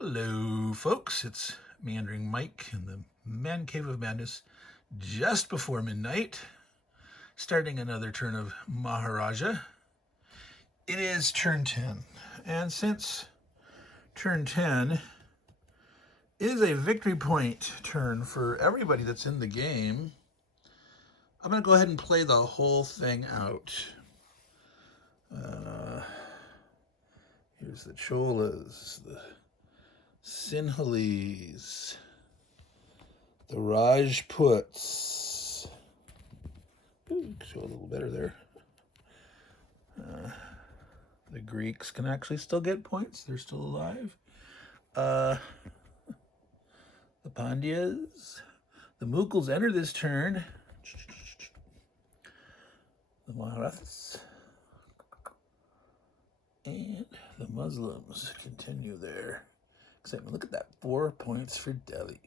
Hello, folks. It's Meandering Mike in the Man Cave of Madness just before midnight, starting another turn of Maharaja. It is turn 10, and since turn 10 is a victory point turn for everybody that's in the game, I'm going to go ahead and play the whole thing out. Here's the Cholas, the Sinhalese, the Rajputs. Ooh, show a little better there. The Greeks can actually still get points. They're still alive. The Pandyas. The Mughals enter this turn. The Maharathas. And the Muslims continue their excitement. Look at that. 4 points for Delhi.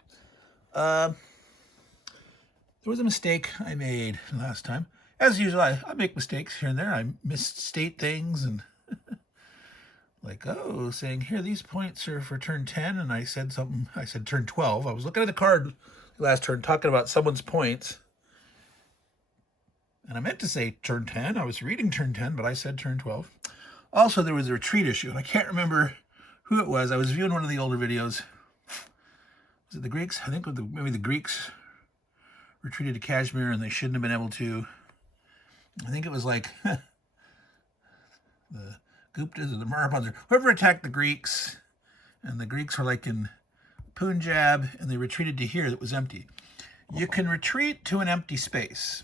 There was a mistake I made last time. As usual, I make mistakes here and there. I misstate things and like, saying here, these points are for turn 10. And I said something. I said turn 12. I was looking at the card last turn talking about someone's points. And I meant to say turn 10. I was reading turn 10, but I said turn 12. Also, there was a retreat issue, and I can't remember who it was. I was viewing one of the older videos. Was it the Greeks? I think maybe the Greeks retreated to Kashmir, and they shouldn't have been able to. I think it was like the Guptas or the Maharajas, or whoever attacked the Greeks, and the Greeks were like in Punjab, and they retreated to here that was empty. You can retreat to an empty space.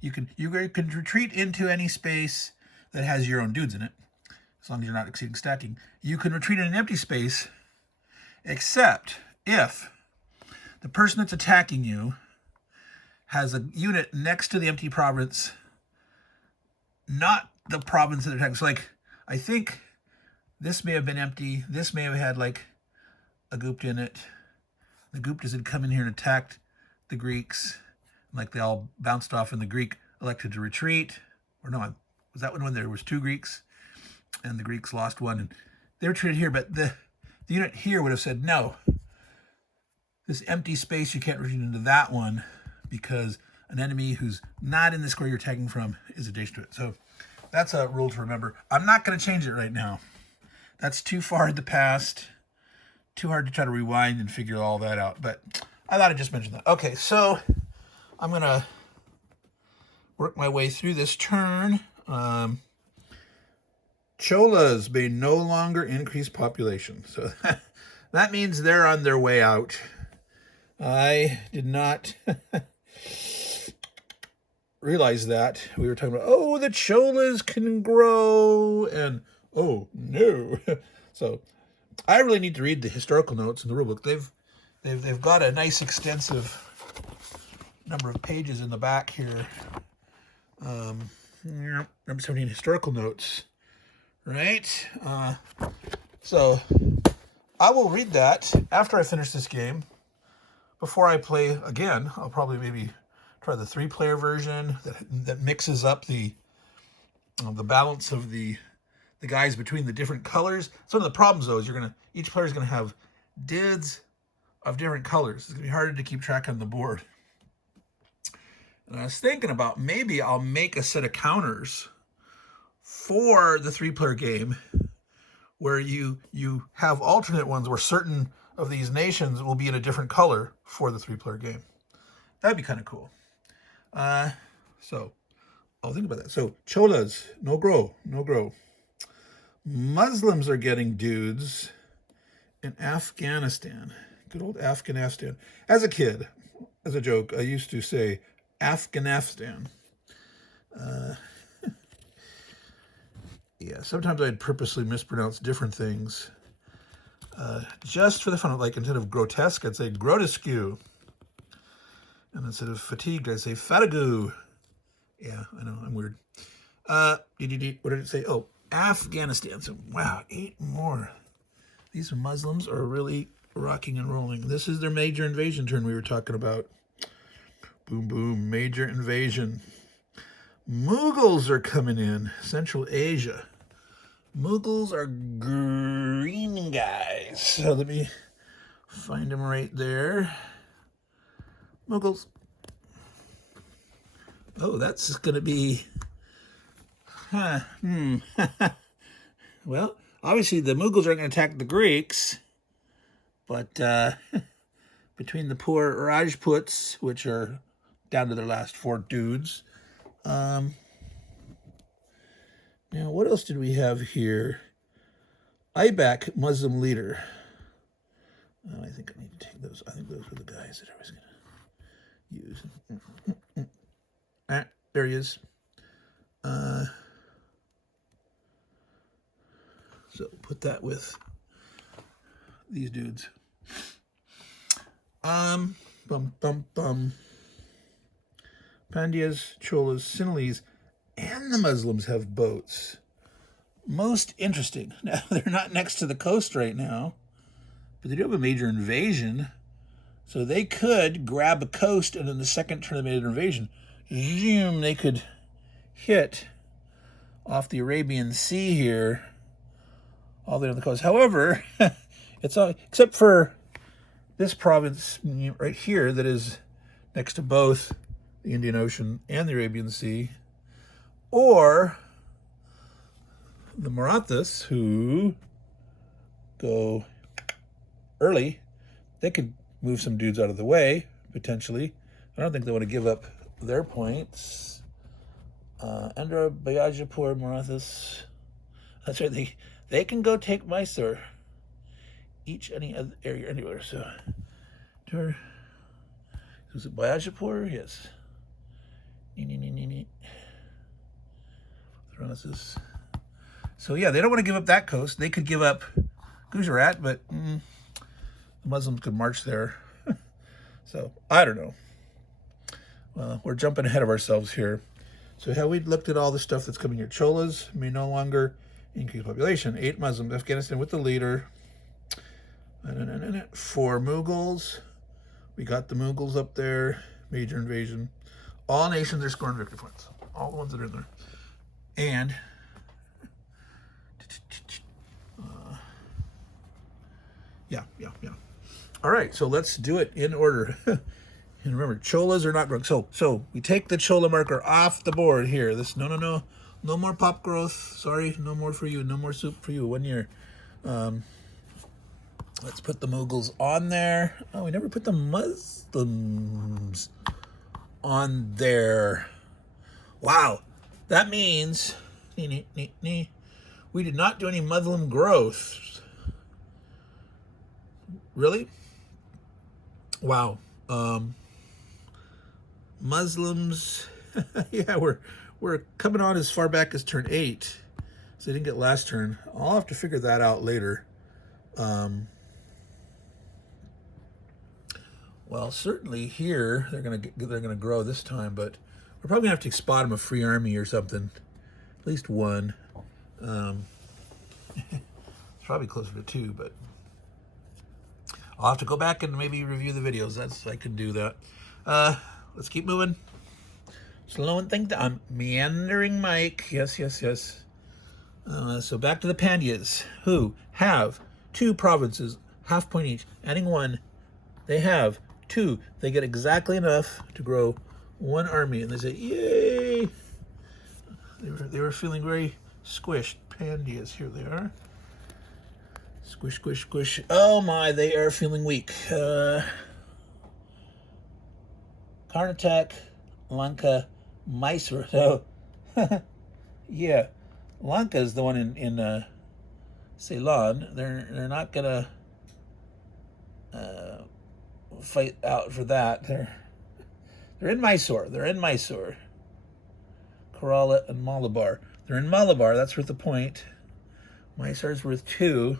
You can retreat into any space that has your own dudes in it, as long as you're not exceeding stacking. You can retreat in an empty space, except if the person that's attacking you has a unit next to the empty province, not the province that they're attacking. So, like, I think this may have been empty. This may have had, like, a Gupta in it. The Guptas had come in here and attacked the Greeks. Like, they all bounced off, and the Greek elected to retreat. Or no, was that when there was 2 Greeks? And the Greeks lost one, and they retreated here. But the unit here would have said, no, this empty space, you can't retreat into that one because an enemy who's not in the square you're attacking from is adjacent to it. So that's a rule to remember. I'm not going to change it right now. That's too far in the past. Too hard to try to rewind and figure all that out. But I thought I'd just mention that. Okay, so I'm going to work my way through this turn. Cholas may no longer increase population. So that means they're on their way out. I did not realize that. We were talking about, the Cholas can grow, and oh no. So I really need to read the historical notes in the rulebook. They've got a nice extensive number of pages in the back here. Number 17 historical notes, right? So I will read that after I finish this game. Before I play again, I'll probably maybe try the 3-player version that mixes up the balance of the guys between the different colors. Some of the problems though is each player is gonna have dids of different colors. It's gonna be harder to keep track on the board. And I was thinking about maybe I'll make a set of counters for the 3-player game where you have alternate ones where certain of these nations will be in a different color for the 3-player game. That'd be kind of cool. So I'll think about that. So Cholas, no grow. Muslims are getting dudes in Afghanistan. Good old Afghanistan. As a kid, as a joke, I used to say Afghanistan. Yeah, sometimes I'd purposely mispronounce different things. Just for the fun of, like, instead of grotesque, I'd say grotesque. And instead of fatigued, I'd say fatigue. Yeah, I know, I'm weird. What did it say? Oh, Afghanistan. So, wow, 8 more. These Muslims are really rocking and rolling. This is their major invasion turn we were talking about. Boom, boom, major invasion. Mughals are coming in. Central Asia. Mughals are green guys. so let me find him right there. Mughals. Oh, that's going to be... Well, obviously the Mughals aren't going to attack the Greeks, but between the poor Rajputs, which are down to their last 4 dudes. Now, what else did we have here? Aibak, Muslim leader. Oh, I think I need to take those. I think those were the guys that I was going to use. There he is. So put that with these dudes. Bum, bum, bum. Pandyas, Cholas, Sinhalese, and the Muslims have boats. Most interesting. Now, they're not next to the coast right now, but they do have a major invasion. So they could grab a coast, and in the second turn of the major invasion, zoom, they could hit off the Arabian Sea here, all the way on the coast. However, it's all, except for this province right here that is next to both the Indian Ocean and the Arabian Sea, or the Marathas, who go early. They could move some dudes out of the way, potentially. I don't think they want to give up their points. Andhra, Bayajapur, Marathas. That's right, they can go take Mysore. Each any other area anywhere. So, was it Bayajapur? Yes. So yeah, they don't want to give up that coast. They could give up Gujarat, but the Muslims could march there. So I don't know. Well, we're jumping ahead of ourselves here. So how we looked at all the stuff that's coming here. Cholas may no longer increase population. 8 Muslims. Afghanistan with the leader. 4 Mughals. We got the Mughals up there. Major invasion. All nations are scoring victory points. All the ones that are in there. And yeah. All right, so let's do it in order. And remember, Cholas are not growing. So we take the Chola marker off the board here. This no more pop growth. Sorry, no more for you. No more soup for you. 1 year. Let's put the Mughals on there. Oh, we never put the Muslims on there. Wow, that means we did not do any Muslim growth. Really? Wow. Muslims, yeah, we're coming on as far back as turn 8, so they didn't get last turn. I'll have to figure that out later. Well, certainly here they're gonna grow this time, but we're probably gonna have to spot them a free army or something, at least 1. It's probably closer to 2, but I'll have to go back and maybe review the videos. I can do that. Let's keep moving. Slowing things down. Meandering Mike. Yes. So back to the Pandyas, who have 2 provinces, half point each. Adding 1, they have 2. They get exactly enough to grow 1 army, and they say, "Yay!" They were feeling very squished. Pandyas, here they are. Squish. Oh my, they are feeling weak. Karnataka, Lanka, Mysore. So, yeah, Lanka is the one in Ceylon. They're not gonna fight out for that. They're in Mysore. Kerala and Malabar. They're in Malabar. That's worth a point. Mysore's worth 2.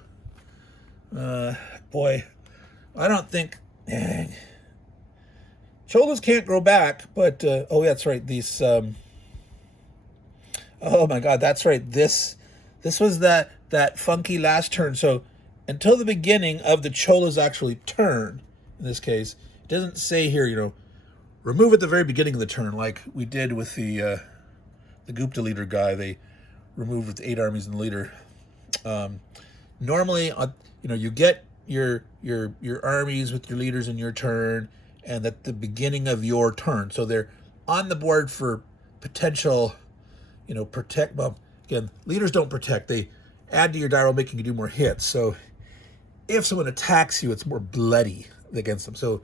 Boy, I don't think Cholas can't grow back, but oh, that's right. These oh my God, that's right. This was that funky last turn. So until the beginning of the Cholas actually turn, in this case, it doesn't say here, remove at the very beginning of the turn, like we did with the Gupta leader guy. They removed with 8 armies and the leader. Normally, you get your armies with your leaders in your turn, and at the beginning of your turn. So they're on the board for potential, protect. Well, again, leaders don't protect. They add to your die roll, making you do more hits. So if someone attacks you, it's more bloody against them. So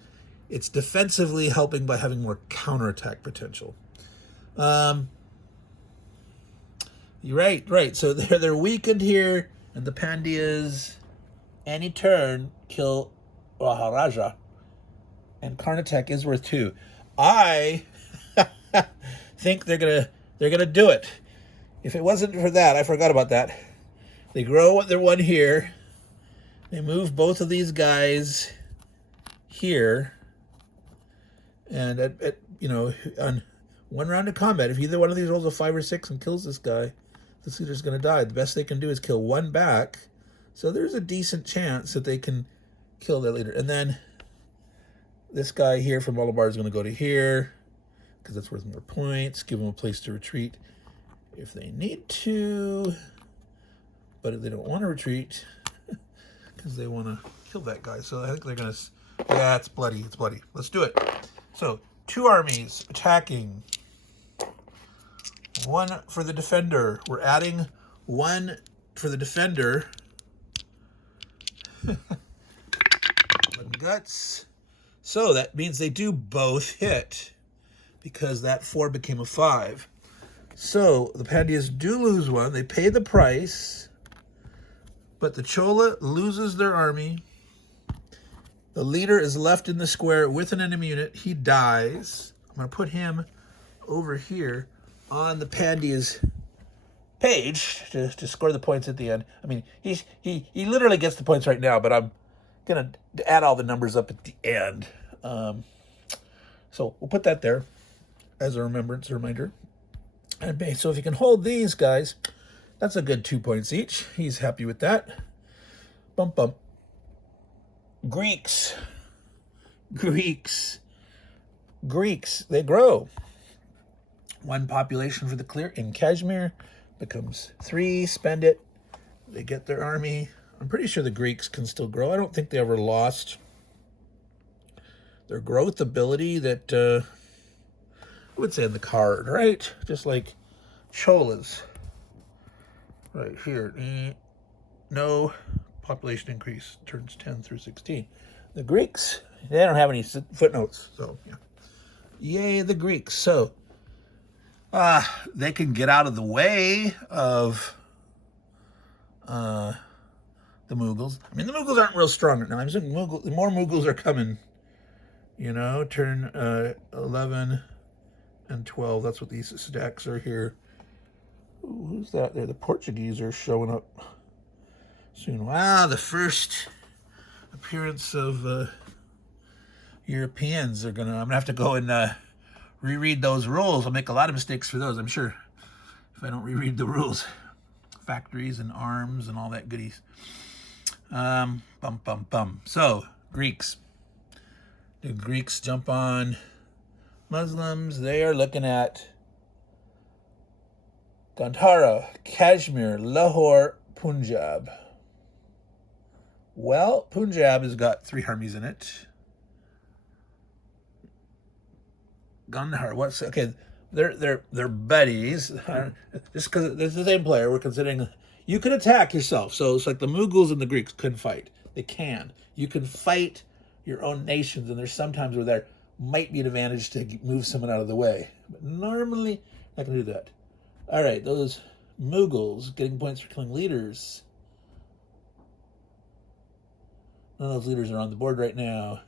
it's defensively helping by having more counterattack potential. You're right. So they're weakened here, and the Pandyas, any turn, kill Maharaja. And Karnataka is worth 2. I think they're gonna do it. If it wasn't for that, I forgot about that. They grow their 1 here. They move both of these guys here, and on 1 round of combat, if either one of these rolls a 5 or 6 and kills this guy, this leader's going to die. The best they can do is kill 1 back, so there's a decent chance that they can kill their leader. And then this guy here from Malabar is going to go to here because that's worth more points. Give them a place to retreat if they need to, but if they don't want to retreat because they want to kill that guy. So I think they're going to... Yeah, it's bloody. It's bloody. Let's do it. So 2 armies attacking. 1 for the defender. We're adding 1 for the defender. 1 guts. So that means they do both hit because that 4 became a 5. So the Pandyas do lose 1. They pay the price, but the Chola loses their army. The leader is left in the square with an enemy unit. He dies. I'm going to put him over here on the Pandyas page to score the points at the end. I mean, he literally gets the points right now, but I'm going to add all the numbers up at the end. So we'll put that there as a reminder. And so if you can hold these guys, that's a good 2 points each. He's happy with that. Bump, bump. Greeks, they grow. 1 population for the clear in Kashmir becomes 3, spend it. They get their army. I'm pretty sure the Greeks can still grow. I don't think they ever lost their growth ability that I would say in the card, right? Just like Cholas. Right here. No population increase, turns 10 through 16. The Greeks, they don't have any footnotes, so yeah. Yay, the Greeks. So they can get out of the way of the Mughals. I mean, the Mughals aren't real strong right now. I'm saying more Mughals are coming. Turn 11 and 12. That's what these stacks are here. Ooh, who's that there? The Portuguese are showing up soon. Wow, the first appearance of Europeans are I'm gonna have to go and reread those rules. I'll make a lot of mistakes for those, I'm sure, if I don't reread the rules. Factories and arms and all that goodies. So, Greeks. The Greeks jump on Muslims. They are looking at Gandhara, Kashmir, Lahore, Punjab. Well, Punjab has got 3 armies in it. Gandhar, they're buddies. Just because it's the same player, we're considering you can attack yourself. So it's like the Mughals and the Greeks couldn't fight. They can. You can fight your own nations, and there's sometimes where there might be an advantage to move someone out of the way. But normally, not going to do that. All right, those Mughals getting points for killing leaders. None of those leaders are on the board right now.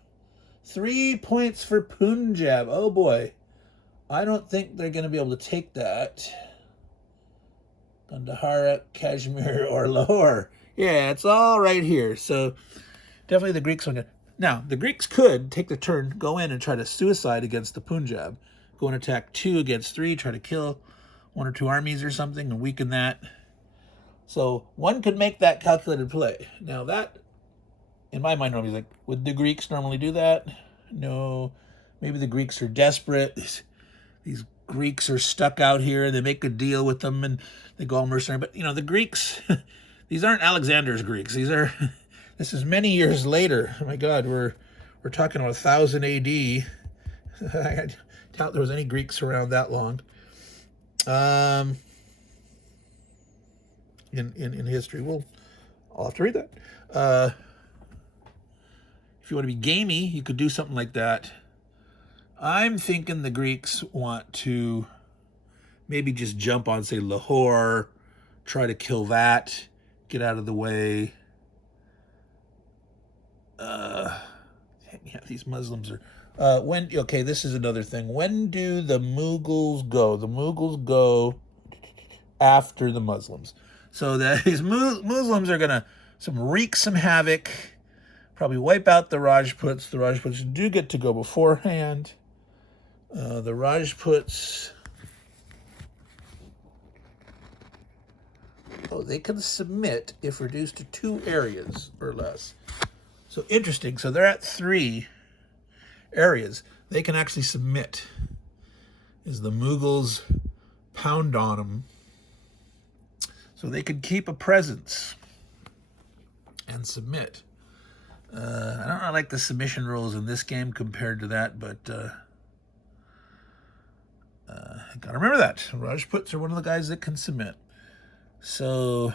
3 points for Punjab. Oh boy. I don't think they're going to be able to take that. Gandhara, Kashmir, or Lahore. Yeah, it's all right here. So definitely the Greeks are going to... Now, the Greeks could take the turn, go in and try to suicide against the Punjab. Go and attack 2 against 3, try to kill 1 or 2 armies or something and weaken that. So one could make that calculated play. Now that, in my mind, normally, like, would the Greeks normally do that? No. Maybe the Greeks are desperate. These Greeks are stuck out here. They make a deal with them and they go all mercenary. But, the Greeks, these aren't Alexander's Greeks. These are This is many years later. Oh my God, we're talking about 1000 AD. I doubt there was any Greeks around that long. In history, I'll have to read that. If you want to be gamey, you could do something like that. I'm thinking the Greeks want to maybe just jump on, say, Lahore, try to kill that, get out of the way. Yeah, these Muslims are... okay, this is another thing. When do the Mughals go? The Mughals go after the Muslims. So these Muslims are going to wreak some havoc, probably wipe out the Rajputs. The Rajputs do get to go beforehand. The Rajputs... Oh, they can submit if reduced to 2 areas or less. So interesting. So they're at 3 areas. They can actually submit. As the Mughals pound on them. So they could keep a presence and submit. I don't really like the submission rules in this game compared to that, but gotta remember that. Rajputs are one of the guys that can submit. So,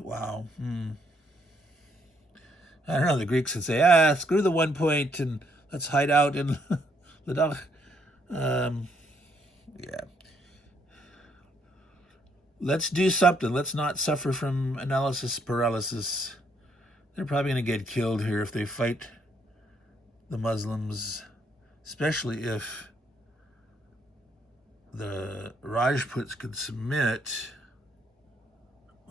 wow. I don't know, the Greeks would say, screw the 1 point and let's hide out in Ladakh. Yeah. Let's do something. Let's not suffer from analysis paralysis. They're probably going to get killed here if they fight the Muslims, especially if the Rajputs could submit.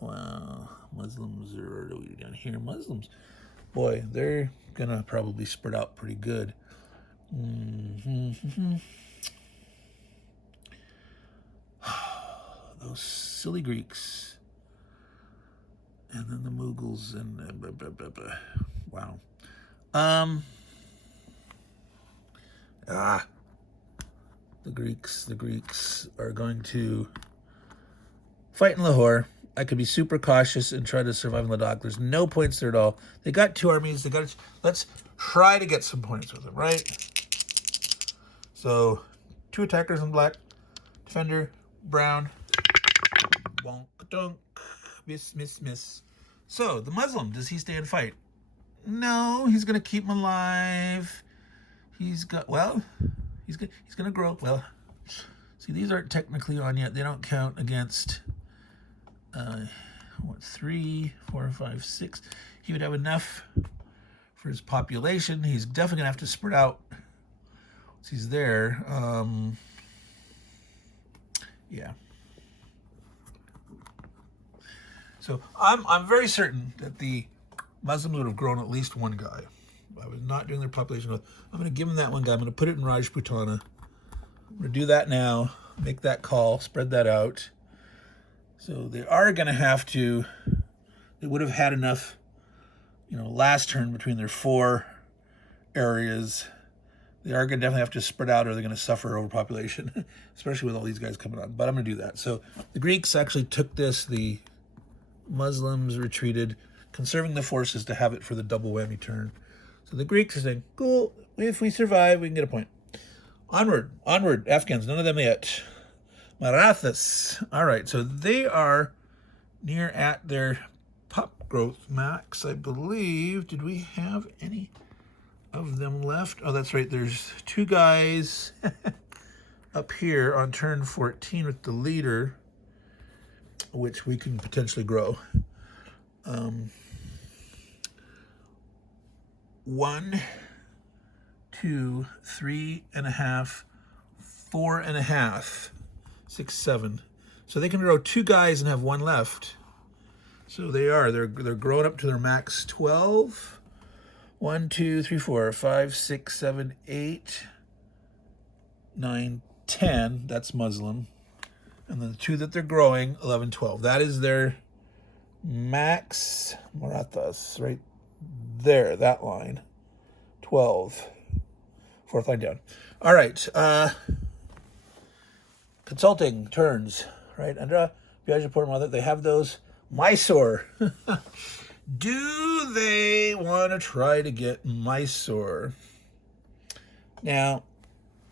Wow, Muslims are down here. Muslims, boy, they're gonna probably spread out pretty good. Those silly Greeks, and then the Mughals, and wow. The Greeks are going to fight in Lahore. I could be super cautious and try to survive in Ladakh. There's no points there at all. They got 2 armies. Let's try to get some points with them, right? So 2 attackers in black, defender, brown. Bonk, donk, miss. So the Muslim, does he stay and fight? No, he's gonna keep him alive. He's gonna grow. Well, see, these aren't technically on yet. They don't count against 3, 4, 5, 6. He would have enough for his population. He's definitely gonna have to spread out once he's there. Yeah. So I'm very certain that the Muslims would have grown at least 1 guy. I was not doing their population growth. I'm going to give them that 1 guy. I'm going to put it in Rajputana. I'm going to do that now. Make that call. Spread that out. So they are going to have to... They would have had enough, last turn between their 4 areas. They are going to definitely have to spread out or they're going to suffer overpopulation, especially with all these guys coming on. But I'm going to do that. So the Greeks actually took this. The Muslims retreated, conserving the forces to have it for the double whammy turn. So the Greeks are saying, cool, if we survive, we can get a point. Onward, Afghans, none of them yet. Marathas. All right, so they are near at their pop growth max, I believe. Did we have any of them left? Oh, that's right, there's 2 guys up here on turn 14 with the leader, which we can potentially grow. 1, 2, 3.5, 4.5, 6, 7. So they can grow 2 guys and have 1 left. So they're growing up to their max 12. 1, 2, 3, 4, 5, 6, 7, 8, 9, 10. That's Muslim. And then the 2 that they're growing, 11, 12. That is their max Marathas right there, that line. 12. 4th line down. All right. Consulting turns, right? Andra, Biagio, Port Mother, they have those. Mysore. Do they want to try to get Mysore? Now,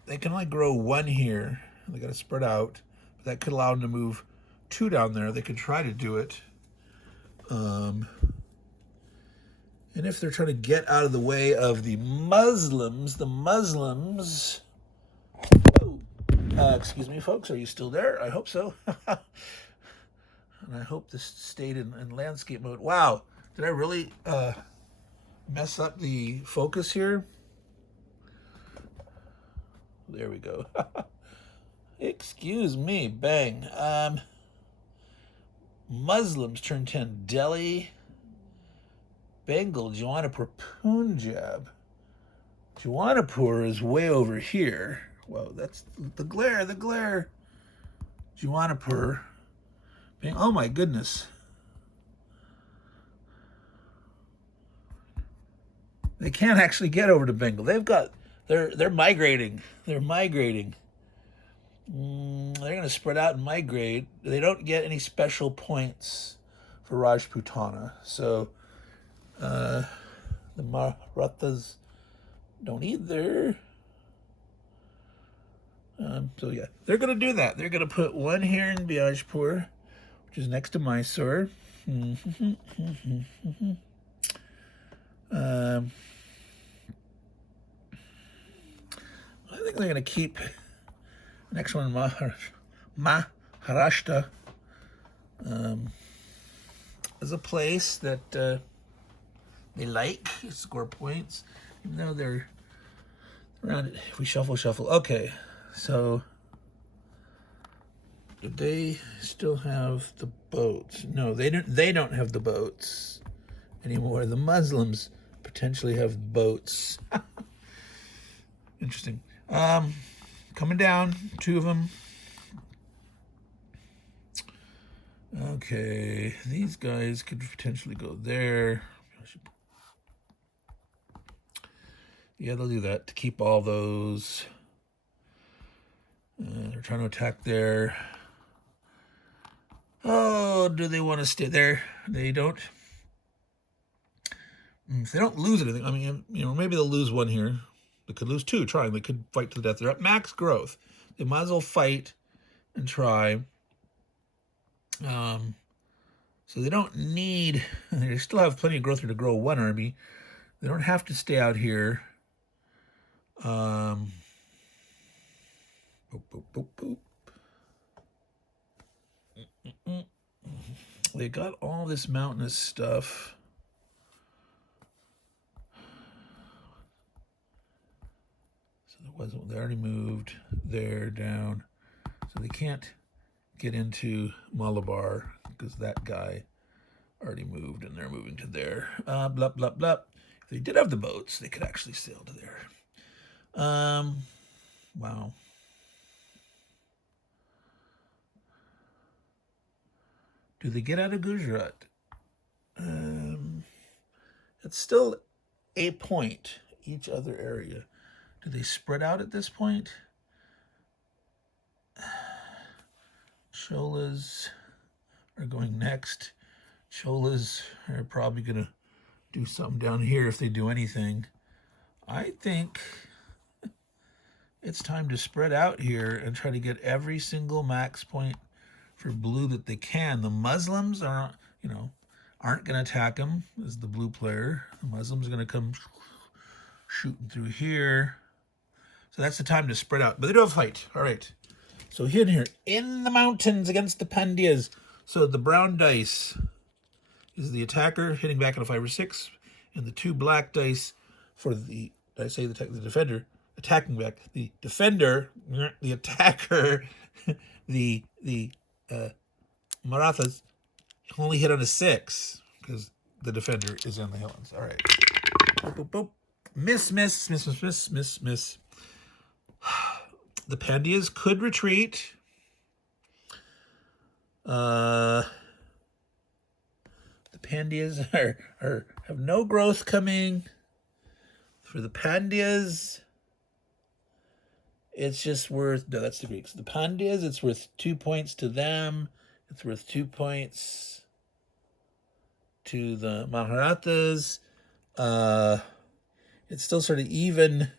they can only grow one here. They got to spread out. But that could allow them to move 2 down there. They could try to do it. And if they're trying to get out of the way of the Muslims, oh, excuse me, folks, are you still there? I hope so. And I hope this stayed in landscape mode. Wow, did I really mess up the focus here? There we go. Excuse me, bang. Muslims turn 10. Delhi, Bengal, Jaunpur, Punjab. Jaunpur is way over here. Whoa, that's the glare. Jaunpur. Oh my goodness. They can't actually get over to Bengal. They're migrating. They're migrating. They're going to spread out and migrate. They don't get any special points for Rajputana. So the Maharajas don't either. So yeah, they're going to do that. They're going to put one here in Bijapur, which is next to Mysore. I think they're going to keep the next one, Maharashtra, as a place that they like, score points, even though they're around it. If we shuffle. Okay, so do they still have the boats? No, they don't have the boats anymore. The Muslims potentially have boats. Interesting. Coming down, 2 of them. Okay, these guys could potentially go there. Yeah, they'll do that to keep all those. They're trying to attack there. Oh, do they want to stay there? They don't. If they don't lose anything, I mean, maybe they'll lose 1 here. They could lose 2 trying. They could fight to the death. They're at max growth. They might as well fight and try. So they don't need. They still have plenty of growth here to grow 1 army. They don't have to stay out here. Boop, boop, boop, boop. They got all this mountainous stuff. They already moved there down, so they can't get into Malabar because that guy already moved and they're moving to there. Blah blah blah. If they did have the boats, they could actually sail to there. Wow. Do they get out of Gujarat? It's still a point each other area. Do they spread out at this point? Cholas are going next. Cholas are probably going to do something down here if they do anything. I think it's time to spread out here and try to get every single max point for blue that they can. The Muslims aren't going to attack them as the blue player. The Muslims are going to come shooting through here. So that's the time to spread out. But they do have a fight. All right. So here in the mountains against the Pandyas. So the brown dice is the attacker hitting back on a 5 or 6, and the 2 black dice for the the defender attacking back. The defender, the attacker, the Marathas only hit on a 6 because the defender is in the Helens. All right. Boop, boop, boop. Miss. The Pandyas could retreat. The Pandyas have no growth coming. For the Pandyas, it's just worth, no, that's the Greeks. The Pandyas, it's worth 2 points to them. It's worth 2 points. to the Maharajas. It's still sort of even.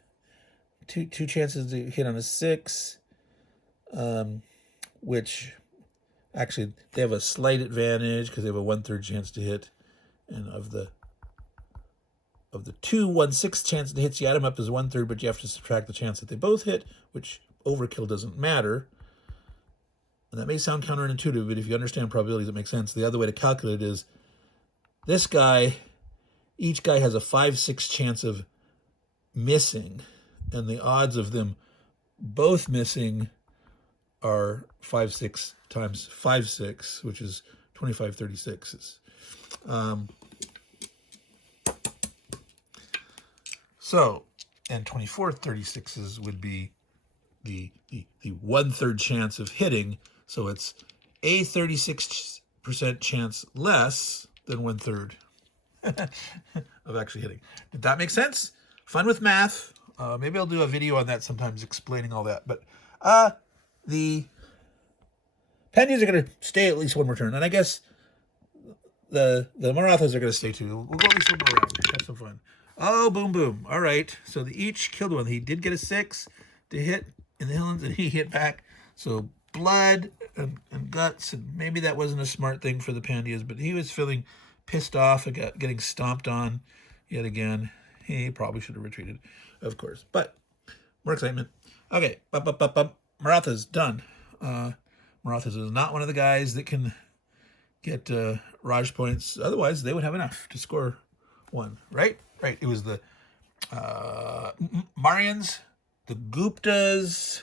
Two chances to hit on a 6, which actually they have a slight advantage because they have a 1/3 chance to hit, and of the 2 1/6 chance to hit, you add them up as 1/3, but you have to subtract the chance that they both hit, which overkill doesn't matter. And that may sound counterintuitive, but if you understand probabilities, it makes sense. The other way to calculate it is this guy, each guy has a 5/6 chance of missing, and the odds of them both missing are 5/6 times 5/6, which is 25 36s. And 24 36s would be the 1/3 chance of hitting. So it's a 36% chance less than 1/3 of actually hitting. Did that make sense? Fun with math. Maybe I'll do a video on that sometimes explaining all that. But the Pandias are going to stay at least one more turn. And I guess the Marathas are going to stay too. We'll go at least one more round. Have some fun. Oh, boom, boom. All right. So they each killed one. He did get a 6 to hit in the Hillens, and he hit back. So blood and guts. And maybe that wasn't a smart thing for the Pandias, but he was feeling pissed off at getting stomped on yet again. He probably should have retreated, of course. But more excitement. Okay. Maratha's done. Maratha's is not one of the guys that can get Raj points. Otherwise, they would have enough to score 1, right? Right. It was the Maryans, the Guptas,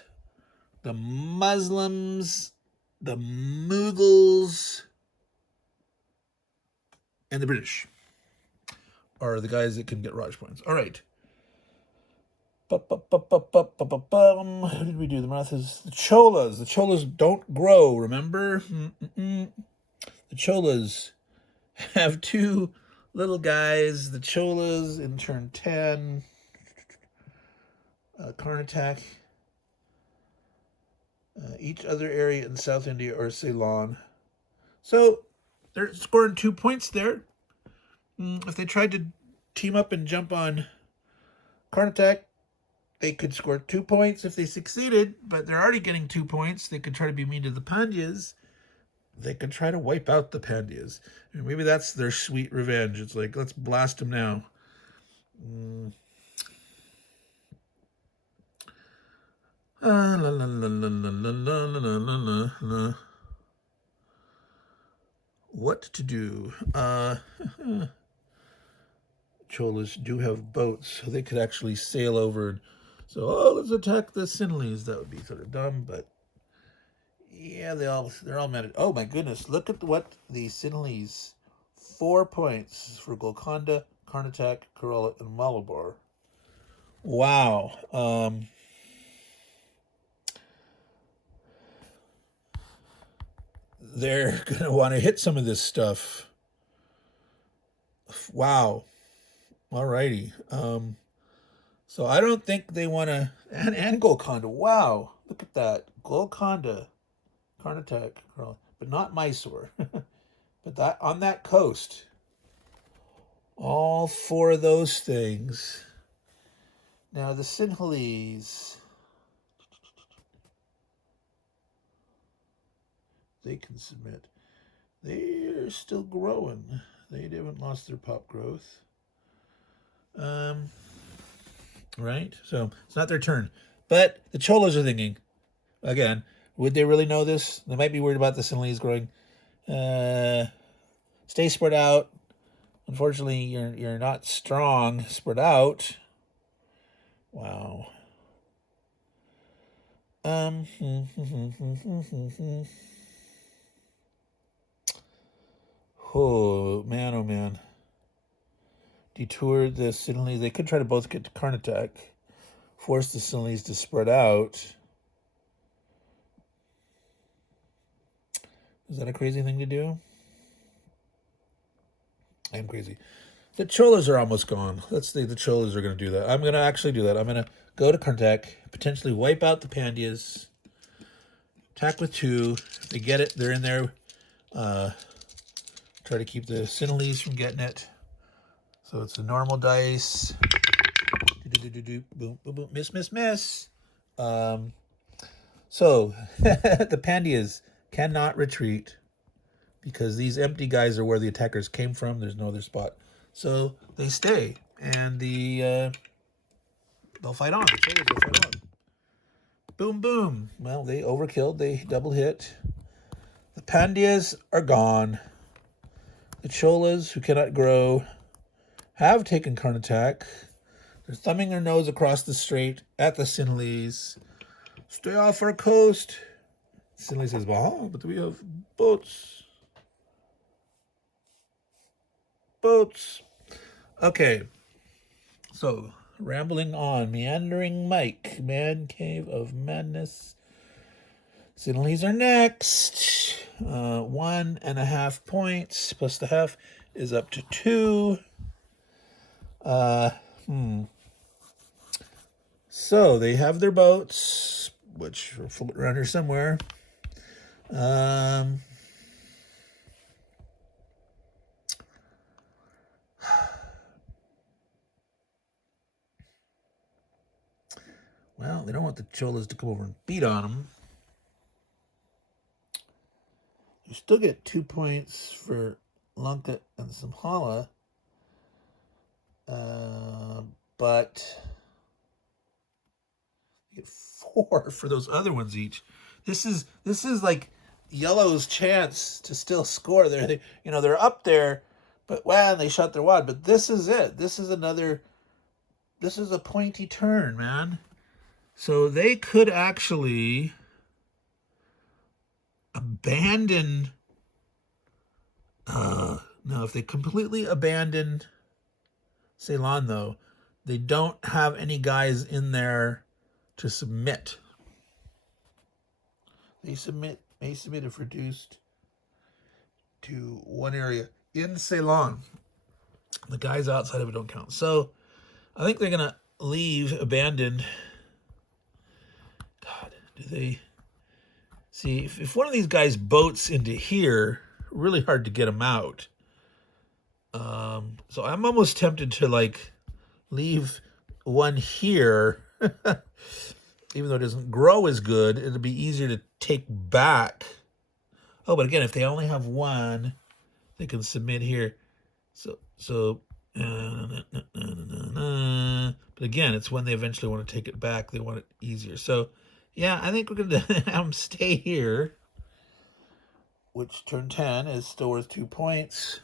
the Muslims, the Mughals, and the British are the guys that can get Raj points. All right. Who did we do? The Marathas. The Cholas. The Cholas don't grow, remember? The Cholas have 2 little guys. The Cholas in turn 10. Karnataka. Each other area in South India or Ceylon. So they're scoring 2 points there. If they tried to team up and jump on Karnataka, they could score 2 points if they succeeded, but they're already getting 2 points. They could try to be mean to the Pandyas. They could try to wipe out the Pandyas. And maybe that's their sweet revenge. It's like, let's blast them now. What to do? Cholas do have boats, so they could actually sail over. So, let's attack the Sinhalese. That would be sort of dumb, but yeah, they're all mad at. Oh my goodness! Look at what the Sinhalese. 4 points for Golconda, Karnataka, Kerala, and Malabar. Wow. They're gonna want to hit some of this stuff. Wow. Alrighty. So I don't think they want to. And Golconda. Wow. Look at that. Golconda, Karnataka, but not Mysore. But that on that coast. All 4 of those things. Now the Sinhalese. They can submit. They're still growing. They haven't lost their pop growth. Right? So it's not their turn. But the Cholas are thinking, again, would they really know this? They might be worried about the Sinhalese growing. Stay spread out. Unfortunately, you're not strong spread out. Wow. Oh man. Detour the Sinhalese. They could try to both get to Karnataka. Force the Sinhalese to spread out. Is that a crazy thing to do? I am crazy. The Cholas are almost gone. Let's say the Cholas are going to do that. I'm going to actually do that. I'm going to go to Karnataka, potentially wipe out the Pandyas, attack with 2. If they get it, they're in there. Try to keep the Sinhalese from getting it. So it's a normal dice. Boom, boom, boom. Miss, miss, miss. So the Pandias cannot retreat because these empty guys are where the attackers came from. There's no other spot. So they stay, and they'll fight on. The Cholas will fight on. Boom, boom. Well, they overkilled. They double hit. The Pandias are gone. The Cholas, who cannot grow, have taken Karnataka. They're thumbing their nose across the strait at the Sinhalese. Stay off our coast. Sinhalese says, but we have boats. Boats. Okay. So, rambling on. Meandering Mike. Man Cave of Madness. Sinhalese are next. 1.5 points plus the half is up to 2. So they have their boats, which are floating around here somewhere. Well, they don't want the Cholas to come over and beat on them. You still get 2 points for Lanka and Samhala. But you get 4 for those other ones each. This is like Yellow's chance to still score. They're up there, but they shot their wad. But this is it. This is a pointy turn, man. So they could actually abandon. Now, if they completely abandon Ceylon, though, they don't have any guys in there to submit. May submit if reduced to one area in Ceylon. The guys outside of it don't count. So I think they're going to leave abandoned. God, do they... See, if one of these guys boats into here, really hard to get them out. So I'm almost tempted to, leave one here. Even though it doesn't grow as good, it'll be easier to take back. Oh, but again, if they only have one, they can submit here. But again, it's when they eventually want to take it back. They want it easier. So, yeah, I think we're going to have them stay here, which turn 10 is still worth 2 points.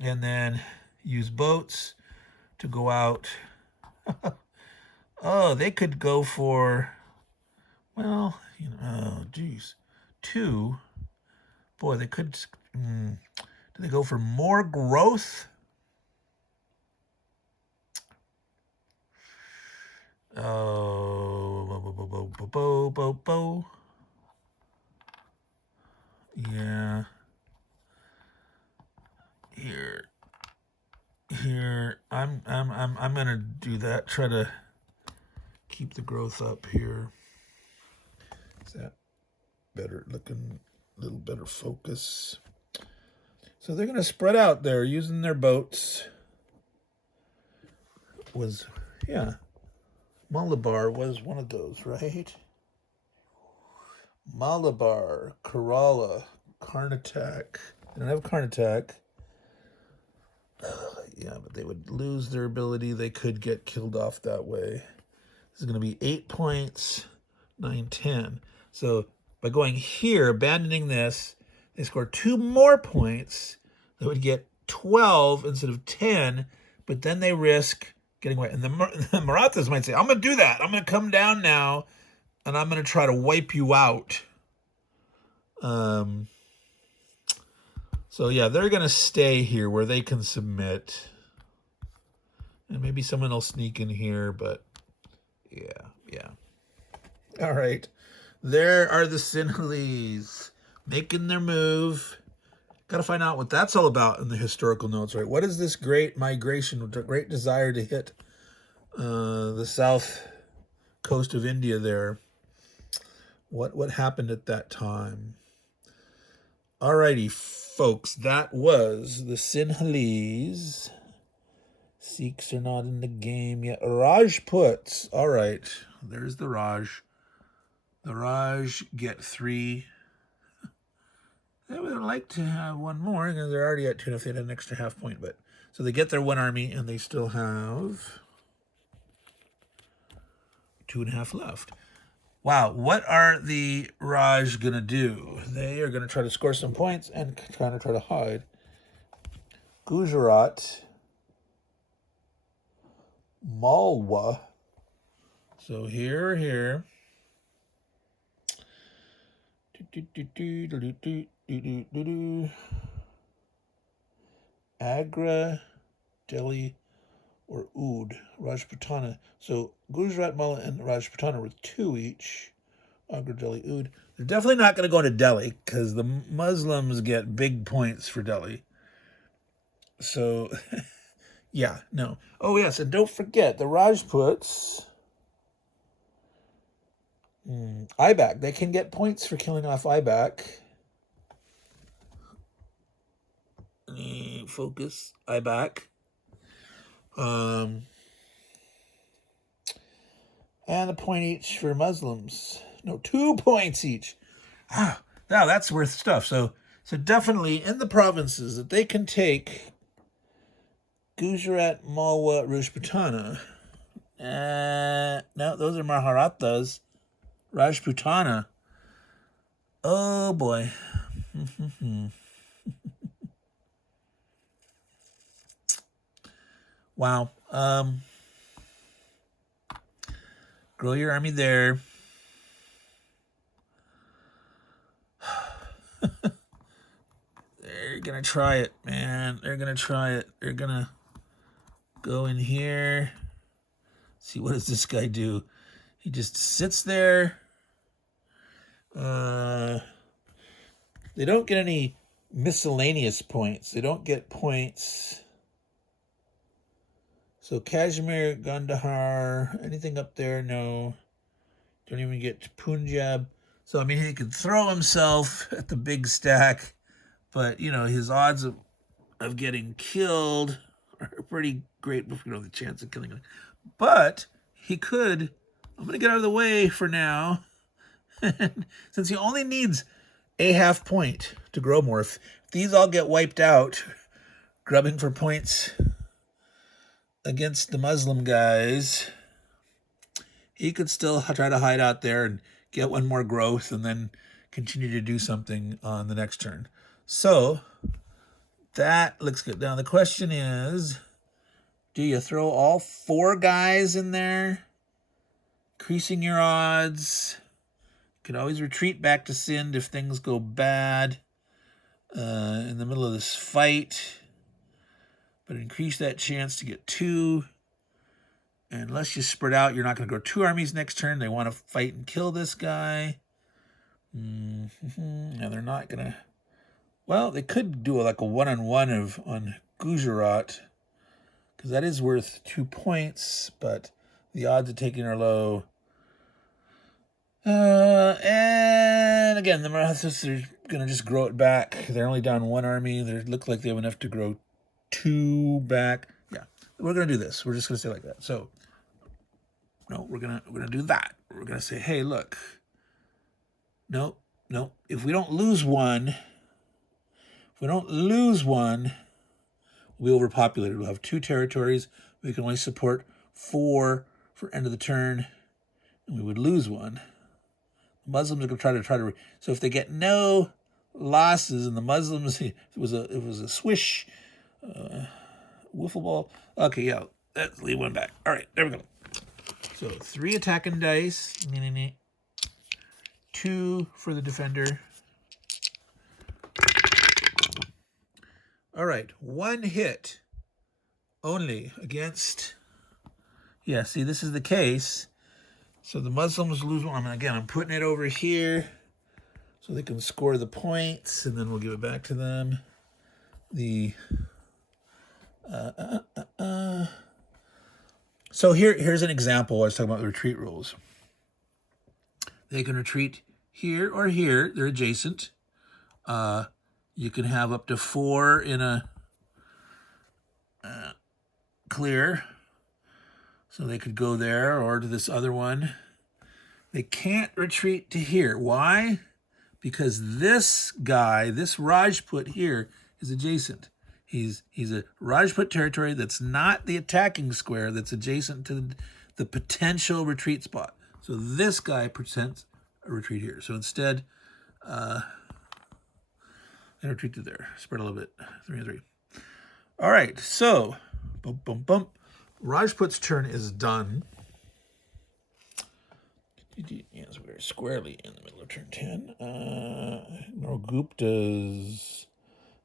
And then use boats to go out. Oh, they could go for, oh, geez, 2. Boy, they could, do they go for more growth? Oh, yeah. Here, I'm gonna do that. Try to keep the growth up here. Is that better looking? A little better focus. So they're gonna spread out there using their boats. Malabar was one of those, right? Malabar, Kerala, Karnataka. They don't have Karnataka. Yeah, but they would lose their ability. They could get killed off that way. This is going to be 8 points, 9, 10. So by going here, abandoning this, they score 2 more points. They would get 12 instead of 10, but then they risk getting away. And the Marathas might say, I'm going to do that. I'm going to come down now, and I'm going to try to wipe you out. So, yeah, they're going to stay here where they can submit. And maybe someone will sneak in here, but yeah. All right. There are the Sinhalese making their move. Got to find out what that's all about in the historical notes, right? What is this great migration, great desire to hit the south coast of India there? What happened at that time? Alrighty, folks, that was the Sinhalese. Sikhs are not in the game yet. Rajputs. All right, there's the Raj. The Raj get 3. They would like to have one more because they're already at 2 if they had an extra half point. But so they get their 1 army and they still have 2.5 left. Wow, what are the Raj gonna do? They are gonna try to score some points and try to hide. Gujarat, Malwa. So here. Agra, Delhi, or Oud, Rajputana. So Gujarat, Mullah, and Rajputana were 2 each. Agra, Delhi, Oud. They're definitely not going to go to Delhi because the Muslims get big points for Delhi. So, yeah, no. Oh, yes, and don't forget the Rajputs. Ibak. They can get points for killing off Ibak. Focus. Ibak. And a point each for Muslims. No, 2 points each. Now that's worth stuff. So definitely in the provinces that they can take Gujarat, Malwa, Rajputana. No, those are Maharajas. Rajputana. Oh boy. Wow. Grow your army there. They're gonna try it, man. They're gonna try it. They're gonna go in here. See, what does this guy do? He just sits there. They don't get any miscellaneous points. They don't get points. So Kashmir, Gandhar, anything up there? No. Don't even get to Punjab. So, I mean, he could throw himself at the big stack, but, you know, his odds of getting killed are pretty great, you know, the chance of killing him. But he could, I'm going to get out of the way for now, since he only needs a half point to grow more. If these all get wiped out, grubbing for points against the Muslim guys, he could still try to hide out there and get 1 more growth and then continue to do something on the next turn. So that looks good. Now the question is, do you throw all 4 guys in there, increasing your odds? You can always retreat back to Sindh if things go bad in the middle of this fight, but increase that chance to get 2. And unless you spread out, you're not going to grow 2 armies next turn. They want to fight and kill this guy. Now they're not going to. Well, they could do like a 1-on-1 on Gujarat, because that is worth 2 points, but the odds of taking are low. And again, the Marathas are going to just grow it back. They're only down 1 army. They look like they have enough to grow 2 back. Yeah, we're going to do this. We're just going to say like that. So, no, we're gonna do that. We're going to say, hey, look. No. If we don't lose one, we'll be overpopulated. We'll have 2 territories. We can only support 4 for end of the turn, and we would lose 1. The Muslims are going to try to. So if they get no losses, and the Muslims, it was a swish, wiffle ball. Okay, yeah, let's leave 1 back. All right, there we go. So 3 attacking dice, 2 for the defender. All right, 1 hit only against. Yeah, see, this is the case. So the Muslims lose 1. Again, I'm putting it over here so they can score the points, and then we'll give it back to them. So here's an example. I was talking about the retreat rules. They can retreat here or here. They're adjacent. You can have up to 4 in a clear. So they could go there or to this other one. They can't retreat to here. Why? Because this guy, this Rajput here, is adjacent. He's a Rajput territory that's not the attacking square that's adjacent to the potential retreat spot. So this guy presents a retreat here. So instead, they retreat to there. Spread a little bit. 3 and 3. All right. So, bump, bump, bump. Rajput's turn is done. Yes, we're squarely in the middle of turn 10. No, Gupta's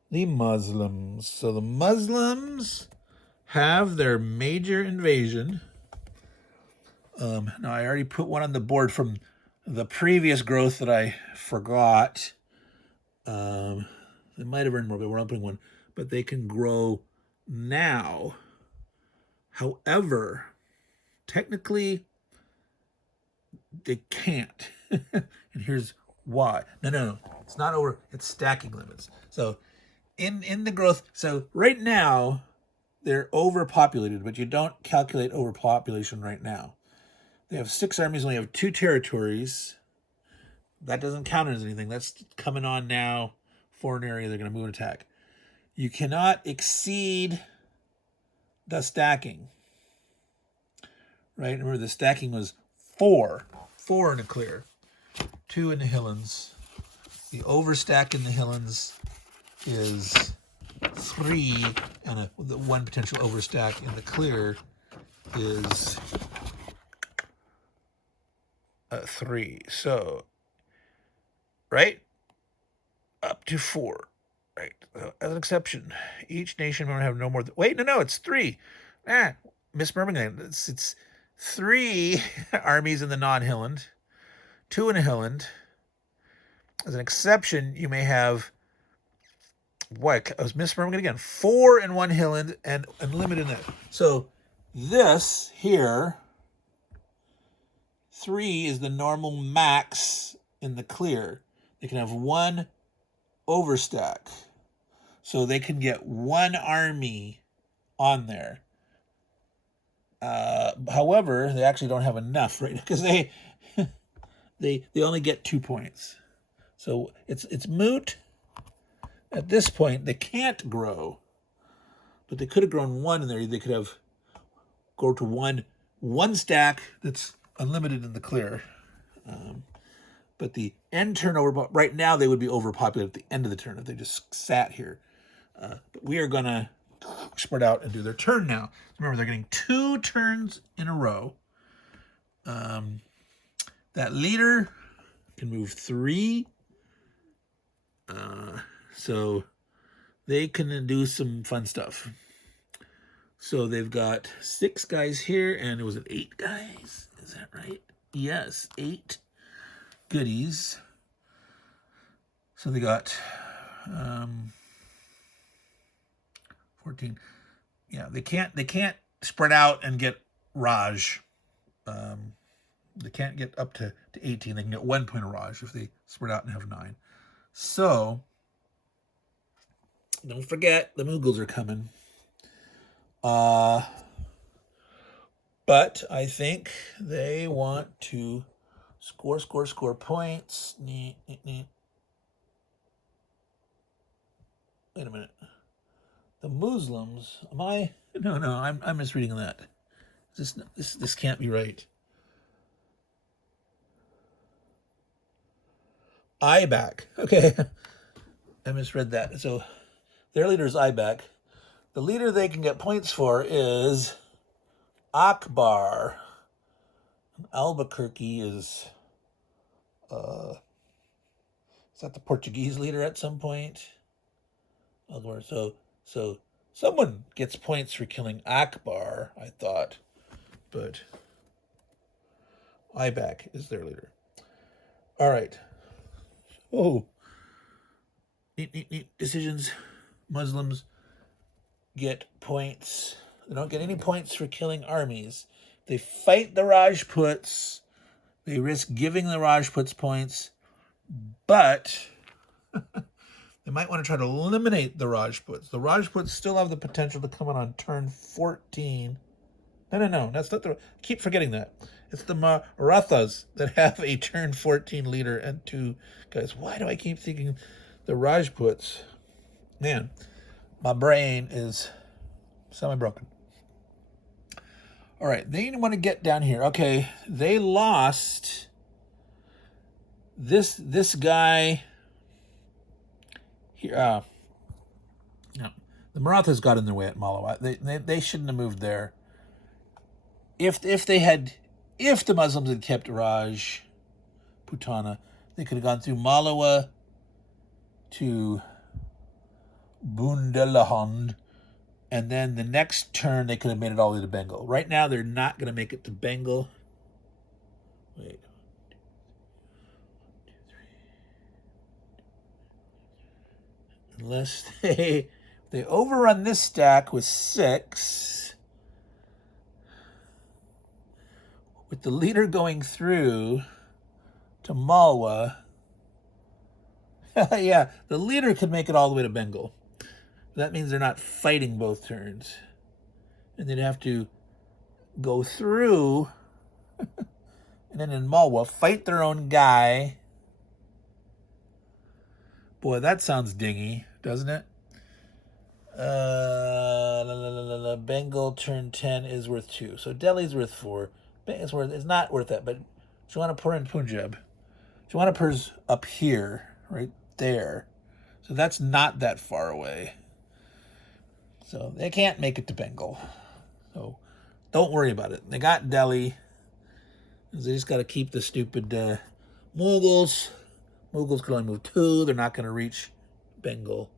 the Muslims. So the Muslims have their major invasion. Now, I already put one on the board from the previous growth that I forgot. They might have earned more, but we're not putting one. But they can grow now. However, technically, they can't. And here's why. No. It's not over. It's stacking limits. So in the growth, so right now, they're overpopulated, but you don't calculate overpopulation right now. They have 6 armies, only have 2 territories. That doesn't count as anything. That's coming on now. Foreign area, they're going to move and attack. You cannot exceed the stacking. Right? Remember, the stacking was 4 in a clear, 2 in the Hilllands. The overstack in the Hilllands is 3, and the one potential overstack in the clear is 3. So, right? Up to 4. Right. As an exception, each nation will have no more than... Wait, no, it's 3. Misremembering. It's 3 armies in the non-Hilland, 2 in a Hilland. As an exception, you may have... What? I was misremembering it again. 4 in one Hilland and unlimited in that. So this here, 3 is the normal max in the clear. They can have 1 overstack. So they can get 1 army on there. However, they actually don't have enough, right? Because they only get 2 points. So it's moot. At this point, they can't grow. But they could have grown 1 in there. They could have go to one stack that's unlimited in the clear. But the end turnover, right now they would be overpopulated at the end of the turn if they just sat here. But we are going to spread out and do their turn now. Remember, they're getting 2 turns in a row. That leader can move 3. So they can do some fun stuff. So they've got 6 guys here, and was it 8 guys? Is that right? Yes, 8 goodies. So they got 14. Yeah, they can't spread out and get Raj. They can't get up to 18. They can get 1 point of Raj if they spread out and have 9. So don't forget the Mughals are coming. But I think they want to score points. Wait a minute. The Muslims, No, I'm misreading that. This can't be right. Ibak. Okay. I misread that. So their leader is Ibak. The leader they can get points for is Akbar. Albuquerque is that the Portuguese leader at some point? So someone gets points for killing Akbar, I thought, but Ibak is their leader. All right. Oh, neat decisions. Muslims get points. They don't get any points for killing armies. They fight the Rajputs. They risk giving the Rajputs points, but they might want to try to eliminate the Rajputs. The Rajputs still have the potential to come in on turn 14. No. That's not the... I keep forgetting that. It's the Marathas that have a turn 14 leader and 2 guys. Why do I keep thinking the Rajputs? Man, my brain is semi-broken. All right, they want to get down here. Okay, they lost this guy here. No, the Marathas got in their way at Malawa. They shouldn't have moved there. If the Muslims had kept Raj Putana, they could have gone through Malawa to Bundelkhand, and then the next turn they could have made it all the way to Bengal. Right now they're not going to make it to Bengal. Wait. Unless they overrun this stack with 6, with the leader going through to Malwa. Yeah, the leader could make it all the way to Bengal. That means they're not fighting both turns. And they'd have to go through and then in Malwa fight their own guy. Boy, that sounds dingy, doesn't it? Bengal turn 10 is worth 2. So Delhi's worth 4. It's not worth that, but Jawanpur and Punjab. Jawanpur's up here, right there. So that's not that far away. So they can't make it to Bengal. So don't worry about it. They got Delhi. They just got to keep the stupid Mughals. Mughals can only move 2. They're not going to reach Bengal.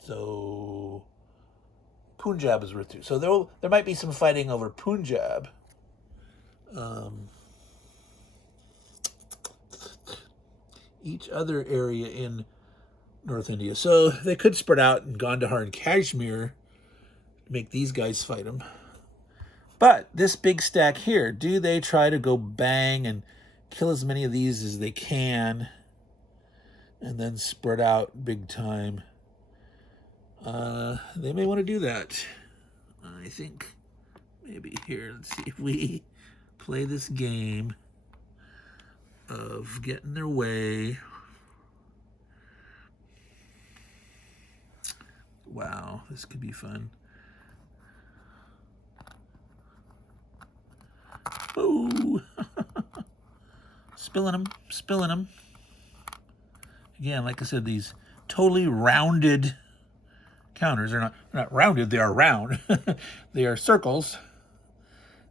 So Punjab is worth 2. So there might be some fighting over Punjab. Each other area in North India. So they could spread out in Gandhar and Kashmir to make these guys fight them. But this big stack here, do they try to go bang and kill as many of these as they can and then spread out big time? They may want to do that. I think maybe here, let's see if we play this game of getting their way. Wow, this could be fun. Ooh. Spilling them. Again, like I said, these totally rounded counters are not rounded, they are round. They are circles.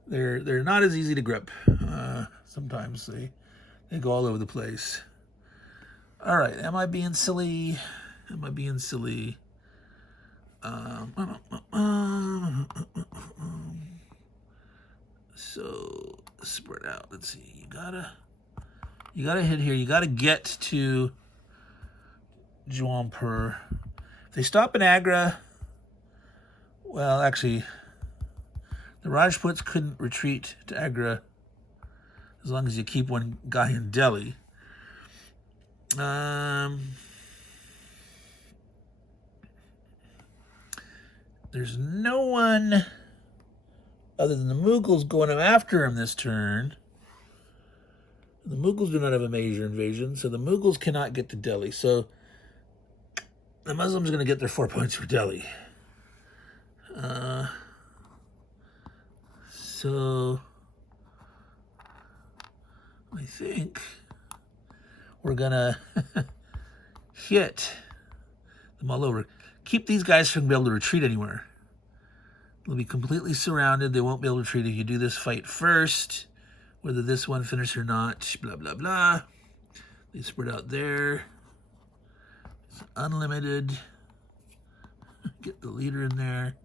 They're not as easy to grip. Sometimes they go all over the place. All right, am I being silly? So spread out. Let's see. You gotta hit here. You gotta get to Jawanpur. If they stop in Agra, well, actually, the Rajputs couldn't retreat to Agra as long as you keep one guy in Delhi. There's no one other than the Mughals going after him this turn. The Mughals do not have a major invasion, so the Mughals cannot get to Delhi. So the Muslims are going to get their 4 points for Delhi. So I think we're going to hit them all over. Keep these guys from being able to retreat anywhere. They'll be completely surrounded. They won't be able to retreat if you do this fight first. Whether this one finishes or not, blah, blah, blah. They spread out there. It's unlimited. Get the leader in there.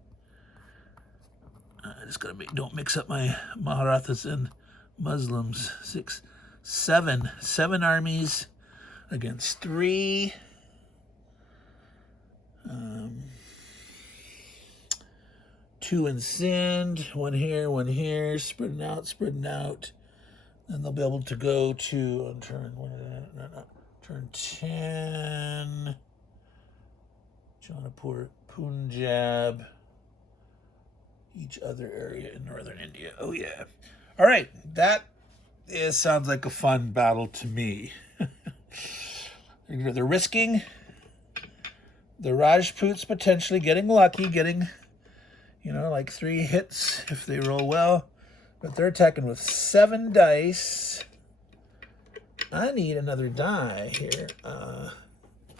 I just gotta don't mix up my Maharathas and Muslims. 7 armies against 3. 2 in Sindh, 1 here, spreading out. Then they'll be able to go to turn Turn 10. Jaunapur, Punjab. Each other area in northern India. Oh, yeah. All right. That sounds like a fun battle to me. They're risking the Rajputs potentially getting lucky, getting, like 3 hits if they roll well. But they're attacking with 7 dice. I need another die here. I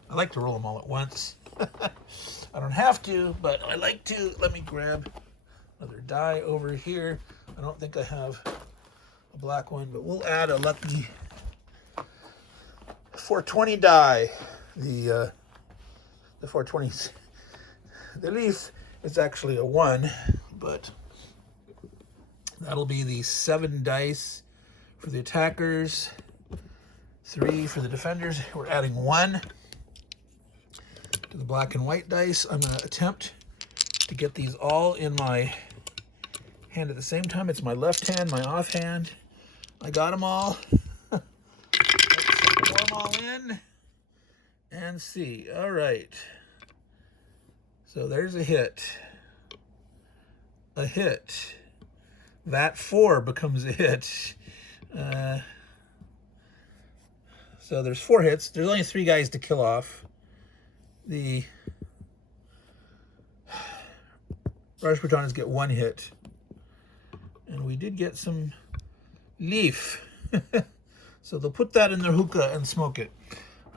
like to roll them all at once. I don't have to, but I like to. Let me grab another die over here. I don't think I have a black one, but we'll add a lucky 420 die. The 420s. The leaf is actually a 1, but that'll be the 7 dice for the attackers, 3 for the defenders. We're adding 1 to the black and white dice. I'm going to attempt to get these all in my hand at the same time. It's my left hand, my off hand. I got them all. Let's pour them all in and see. All right. So there's a hit. A hit. That 4 becomes a hit. So there's 4 hits. There's only 3 guys to kill off. The Rajputanas get 1 hit. And we did get some leaf. So they'll put that in their hookah and smoke it.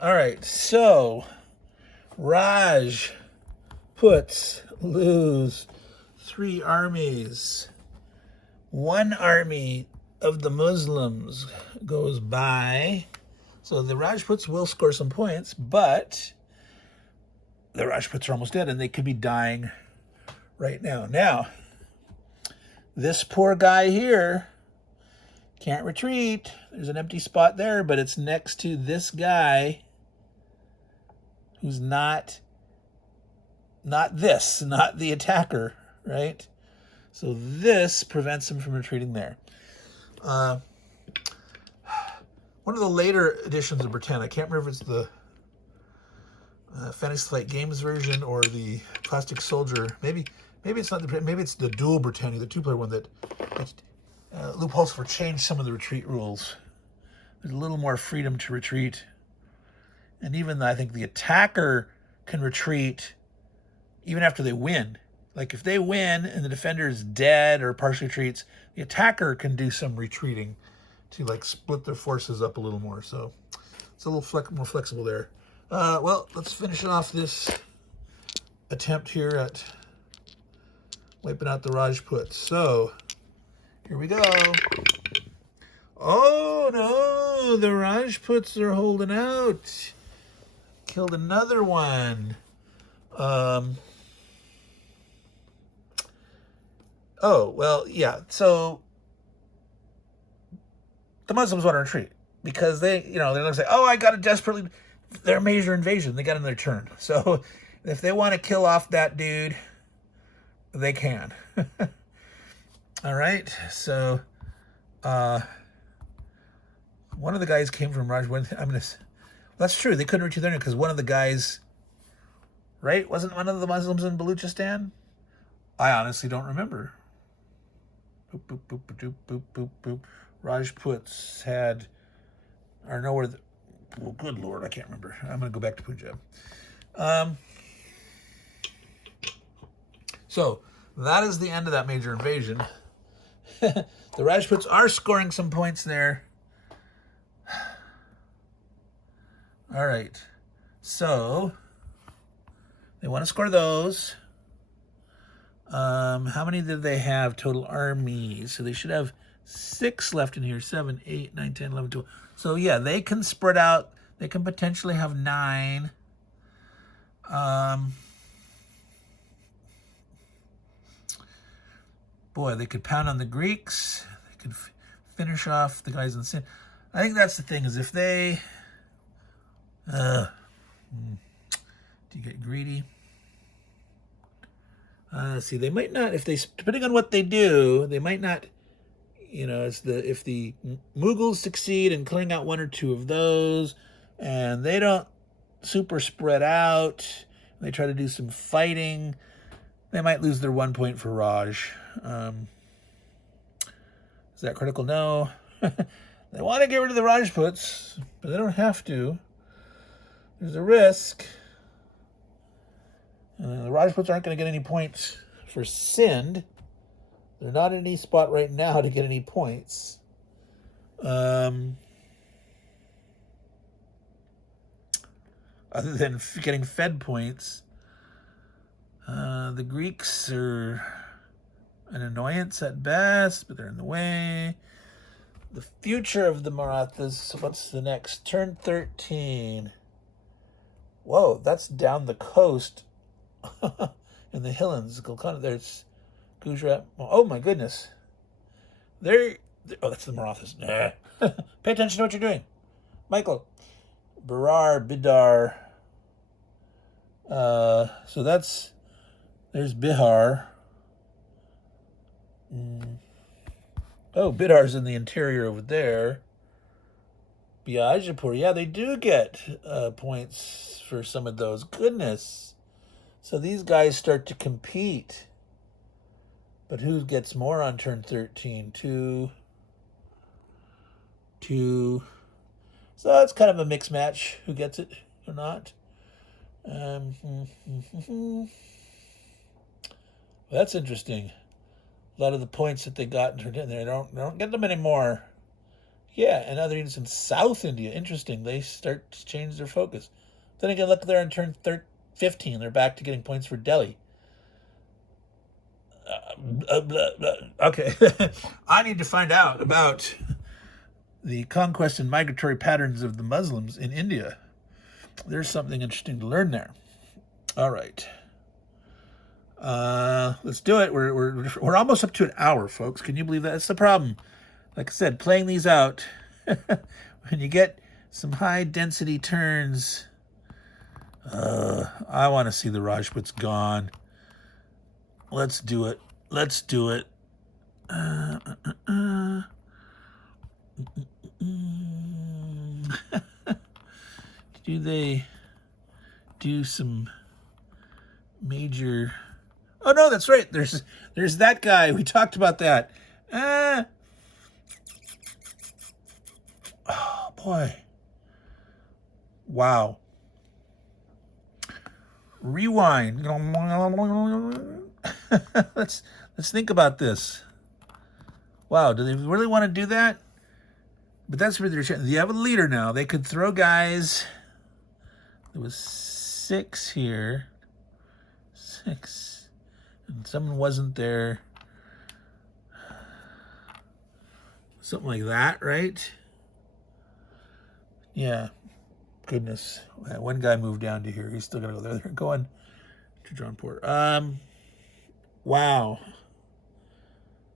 All right, so Rajputs lose 3 armies. 1 army of the Muslims goes by. So the Rajputs will score some points, but the Rajputs are almost dead, and they could be dying right now. Now, this poor guy here can't retreat. There's an empty spot there, but it's next to this guy who's not the attacker, right? So this prevents him from retreating there. One of the later editions of Britannia, I can't remember if it's the Fantasy Flight Games version or the Plastic Soldier. Maybe it's not the. Maybe it's the Dual Britannia, the 2-player one that loopholes for change some of the retreat rules. There's a little more freedom to retreat, and even I think the attacker can retreat even after they win. Like if they win and the defender is dead or partially retreats, the attacker can do some retreating to like split their forces up a little more. So it's a little more flexible there. Well, let's finish off this attempt here at wiping out the Rajputs. So here we go. Oh no, the Rajputs are holding out. Killed another one. Oh, well, yeah. So the Muslims want to retreat because they're going to say, oh, I got to desperately, their major invasion. They got another turn. So if they want to kill off that dude, they can. All right. So one of the guys came from Raj. That's true. They couldn't retreat there because one of the guys, right? Wasn't one of the Muslims in Baluchistan? I honestly don't remember. Boop, boop, boop, boop, boop, boop, boop. Rajputs are nowhere. Well, good Lord, I can't remember. I'm going to go back to Punjab. So that is the end of that major invasion. The Rajputs are scoring some points there. All right. So they want to score those. How many did they have total armies? So they should have 6 left in here. 7, 8, 9, 10, 11, 12. So yeah, they can spread out. They can potentially have 9. Boy, they could pound on the Greeks. They could finish off the guys in sin. I think that's the thing, is if they do you get greedy? See, they might not, depending on what they do, they might not, if the Mughals succeed in clearing out 1 or 2 of those, And they don't super spread out. They try to do some fighting. They might lose their 1 point for Raj. Is that critical? No. They want to get rid of the Rajputs, but they don't have to. There's a risk. The Rajputs aren't going to get any points for Sind. They're not in any spot right now to get any points. Other than getting fed points. The Greeks are an annoyance at best, but they're in the way. The future of the Marathas, what's the next? Turn 13. Whoa, that's down the coast in the Highlands. There's Gujarat. Oh my goodness. Oh, that's the Marathas. Nah. Pay attention to what you're doing. Michael. Bidar. So there's Bihar. Oh, Bidar's in the interior over there. Biajapur. Yeah, they do get points for some of those. Goodness. So these guys start to compete. But who gets more on turn 13? Two. So it's kind of a mixed match. Who gets it or not? That's interesting. A lot of the points that they got turned in there, they don't get them anymore. Yeah, and other units in South India. Interesting. They start to change their focus. Then again, look there on turn 15. They're back to getting points for Delhi. Okay. I need to find out about the conquest and migratory patterns of the Muslims in India. There's something interesting to learn there. All right. Let's do it. We're almost up to an hour, folks. Can you believe that? That's the problem. Like I said, playing these out, when you get some high density turns, I want to see the Rajputs gone. Let's do it. Do they do some major... Oh no, that's right. There's that guy. We talked about that. Oh boy. Wow. Rewind. Let's think about this. Wow, do they really want to do that? But that's where they're trying. You have a leader now. They could throw guys. There was 6 here. 6. And someone wasn't there. Something like that, right? Yeah. Goodness. One guy moved down to here. He's still going to go there. They're going to Jaunpur. Wow.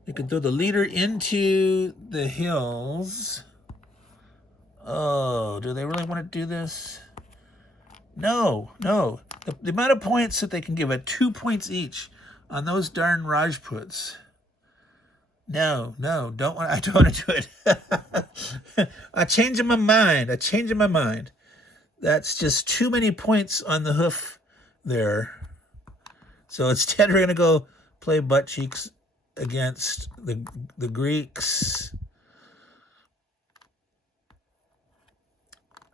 They could throw the leader into the hills. Oh, do they really want to do this? No. The amount of points that they can give at 2 points each on those darn Rajputs. No, I don't want to do it. I'm changing my mind. That's just too many points on the hoof there. So instead we're going to go play butt cheeks against the Greeks.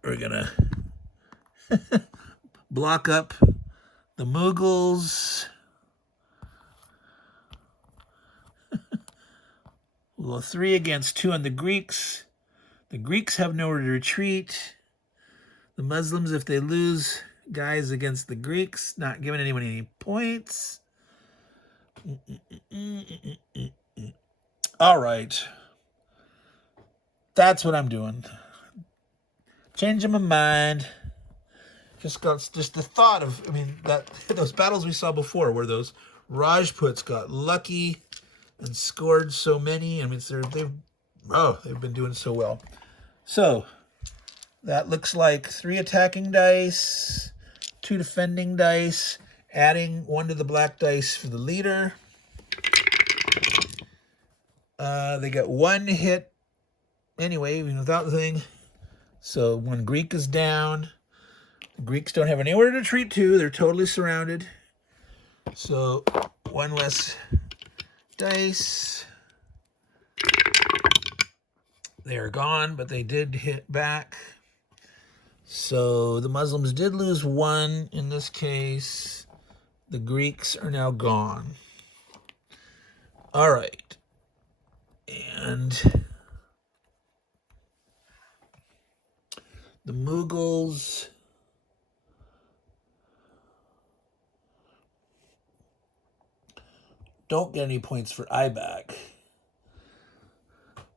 We're going to block up the Mughals. We'll go 3 against 2 on the Greeks. The Greeks have nowhere to retreat. The Muslims, if they lose guys against the Greeks, not giving anyone any points. All right. That's what I'm doing. Changing my mind. Just the thought of, that those battles we saw before where those Rajputs got lucky and scored so many. They've been doing so well. So that looks like 3 attacking dice, 2 defending dice, adding 1 to the black dice for the leader. They got 1 hit anyway, even without the thing. So one Greek is down. The Greeks don't have anywhere to retreat to. They're totally surrounded. So one less dice. They are gone, but they did hit back. So the Muslims did lose one in this case. The Greeks are now gone. All right. And the Mughals don't get any points for Ibak.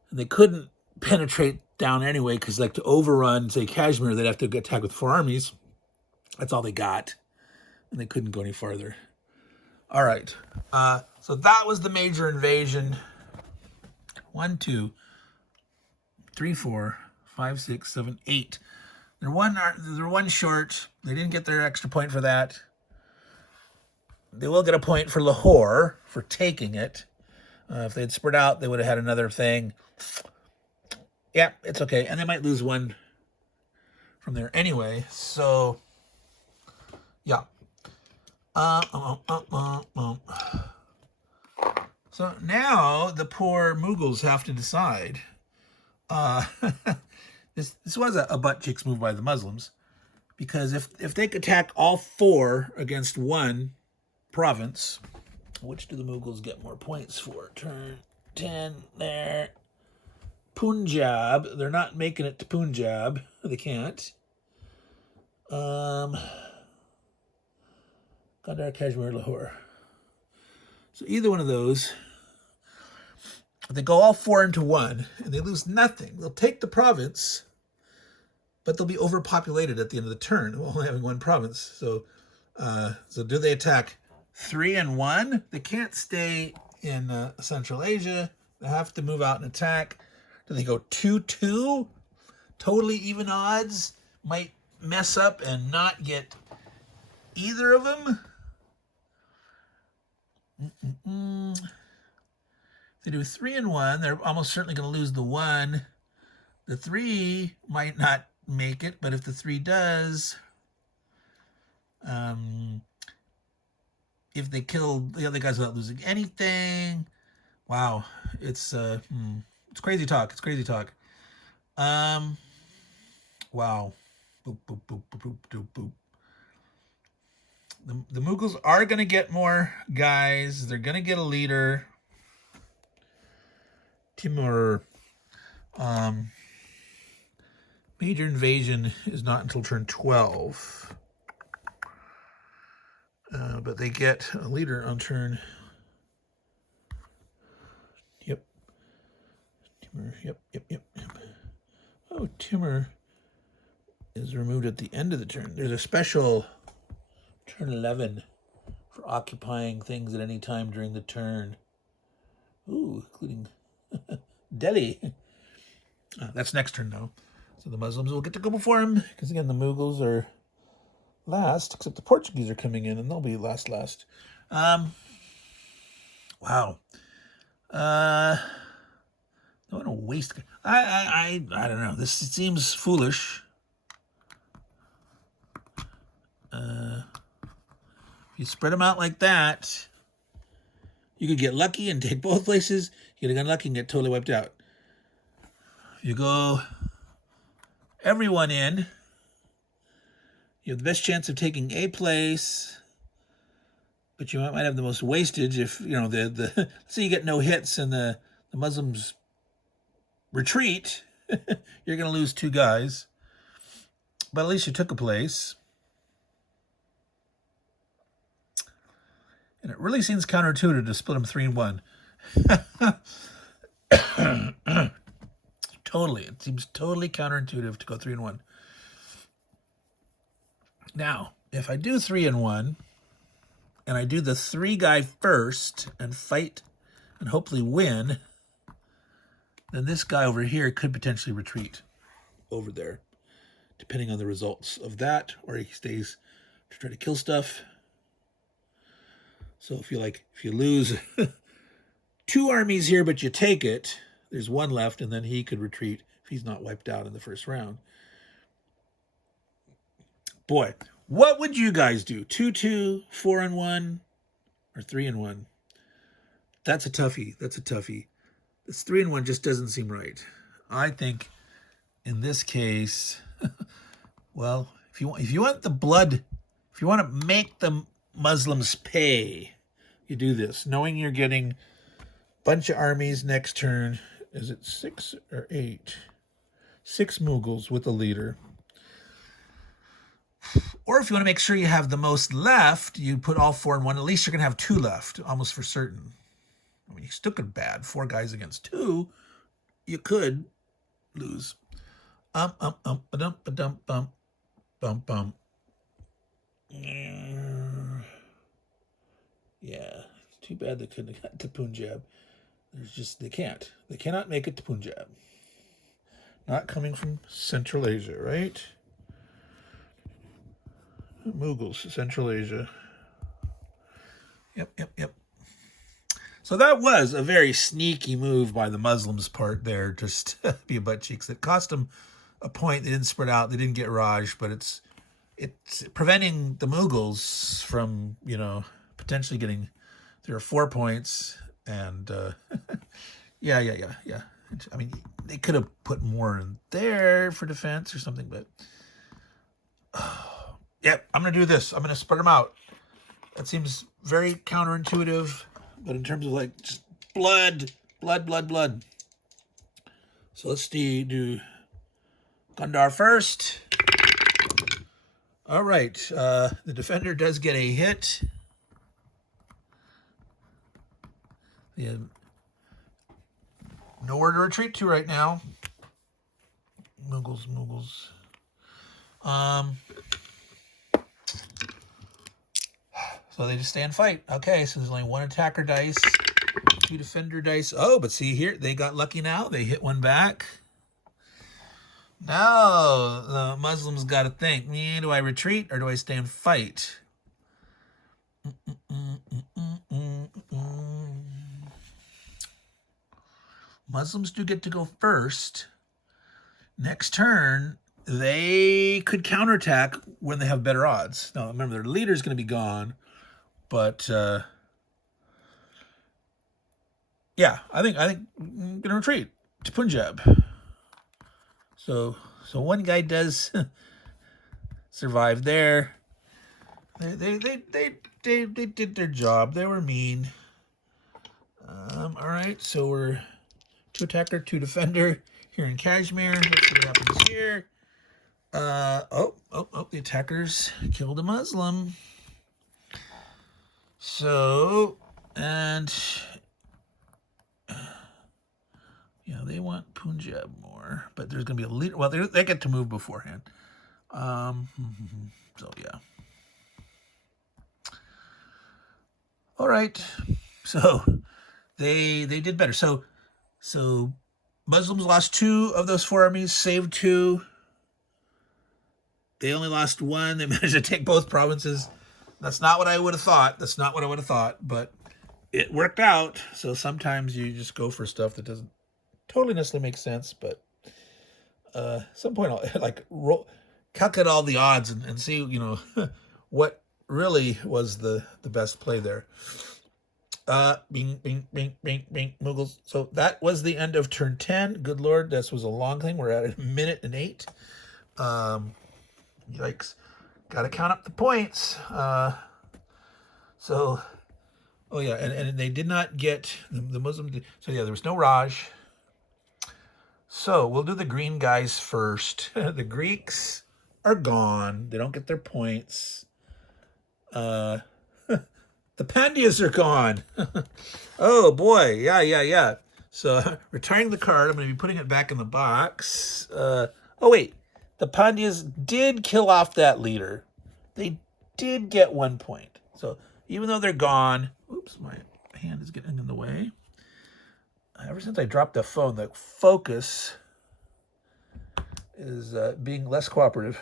And they couldn't penetrate down anyway because, like, to overrun, say, Kashmir, they'd have to attack with 4 armies. That's all they got. And they couldn't go any farther. All right. So that was the major invasion. 1, 2, 3, 4, 5, 6, 7, 8. They're one short. They didn't get their extra point for that. They will get a point for Lahore for taking it. If they'd spread out, they would have had another thing. Yeah, it's okay. And they might lose one from there anyway. So, yeah. So now the poor Mughals have to decide. This was a butt cheeks move by the Muslims, because if they could attack all 4 against 1 province, which do the Mughals get more points for? Turn 10 there. Punjab, they're not making it to Punjab. They can't. Kandahar, Kashmir, Lahore. So either one of those, they go all 4 into 1, and they lose nothing. They'll take the province, but they'll be overpopulated at the end of the turn, only having 1 province. So do they attack 3 and 1? They can't stay in Central Asia. They have to move out and attack. Do they go 2-2? Totally even odds. Might mess up and not get either of them. If they do 3 and 1, they're almost certainly going to lose the 1. The 3 might not make it, but if the 3 does, if they kill the other guys without losing anything, wow, it's crazy talk. It's crazy talk. Wow. Boop, boop, boop, boop, boop, boop, boop. The Mughals are going to get more guys. They're going to get a leader. Timur. Major invasion is not until turn 12. But they get a leader on turn. Yep. Timur. Yep. Oh, Timur is removed at the end of the turn. There's a special turn 11 for occupying things at any time during the turn. Ooh, including Delhi. That's next turn, though. So the Muslims will get to go before him, because, again, the Mughals are last, except the Portuguese are coming in, and they'll be last. Wow. I don't want to waste. I don't know. This seems foolish. If you spread them out like that, you could get lucky and take both places. You get unlucky and get totally wiped out. If you go everyone in, you have the best chance of taking a place, but you might have the most wastage if, so you get no hits and the Muslims retreat. You're going to lose 2 guys, but at least you took a place. And it really seems counterintuitive to split them 3 and 1. Totally. It seems totally counterintuitive to go 3 and 1. Now, if I do 3 and 1, and I do the 3 guy first and fight and hopefully win, then this guy over here could potentially retreat over there, depending on the results of that, or he stays to try to kill stuff. So if you lose 2 armies here, but you take it, there's 1 left, and then he could retreat if he's not wiped out in the first round. Boy, what would you guys do? 2-2, 4-1, or 3-1? That's a toughie. That's a toughie. This 3-1 just doesn't seem right. I think in this case, well, if you want the blood, if you want to make the Muslims pay, you do this, knowing you're getting a bunch of armies next turn. Is it 6 or 8? 6 Mughals with a leader. Or if you want to make sure you have the most left, you put all 4 in one. At least you're going to have 2 left, almost for certain. I mean, you still could bad 4 guys against 2. You could lose. Yeah, it's too bad they couldn't have got to Punjab. They can't. They cannot make it to Punjab. Not coming from Central Asia, right? Mughals, Central Asia. Yep. So that was a very sneaky move by the Muslims' part there, just to be a butt cheeks. It cost them a point. They didn't spread out. They didn't get Raj, but it's preventing the Mughals from, potentially getting 3 or 4 points. And yeah. I mean, they could have put more in there for defense or something, but I'm going to do this. I'm going to spread them out. That seems very counterintuitive, but in terms of like just blood. So let's do Gundar first. All right. The defender does get a hit. Yeah. Nowhere to retreat to right now. Mughals. So they just stay and fight. Okay, so there's only 1 attacker dice, 2 defender dice. Oh, but see here, they got lucky now. They hit 1 back. Now the Muslims got to think, do I retreat or do I stay and fight? Muslims do get to go first. Next turn, they could counterattack when they have better odds. Now, remember, their leader's going to be gone. But, yeah, I think I'm going to retreat to Punjab. So one guy does survive there. They did their job. They were mean. All right, so we're 2 attacker, 2 defender here in Kashmir. Let's see what happens here. The attackers killed a Muslim. So, and they want Punjab more, but there's going to be a leader. Well, they get to move beforehand. So, yeah. All right. So, they did better. So Muslims lost 2 of those 4 armies, saved 2. They only lost 1. They managed to take both provinces. That's not what I would have thought. But it worked out. So sometimes you just go for stuff that doesn't totally necessarily make sense. But at some point, I'll calculate all the odds and see, what really was the best play there. Bing, Mughals. So that was the end of turn 10. Good Lord, this was a long thing. We're at 1 minute and 8. Yikes. Got to count up the points. And they did not get the Muslim. So yeah, there was no Raj. So we'll do the green guys first. The Greeks are gone. They don't get their points. The Pandyas are gone. Oh boy, yeah. So retiring the card. I'm going to be putting it back in the box. Wait. The Pandyas did kill off that leader. They did get 1 point. So even though they're gone, oops, my hand is getting in the way. Ever since I dropped the phone, the focus is being less cooperative.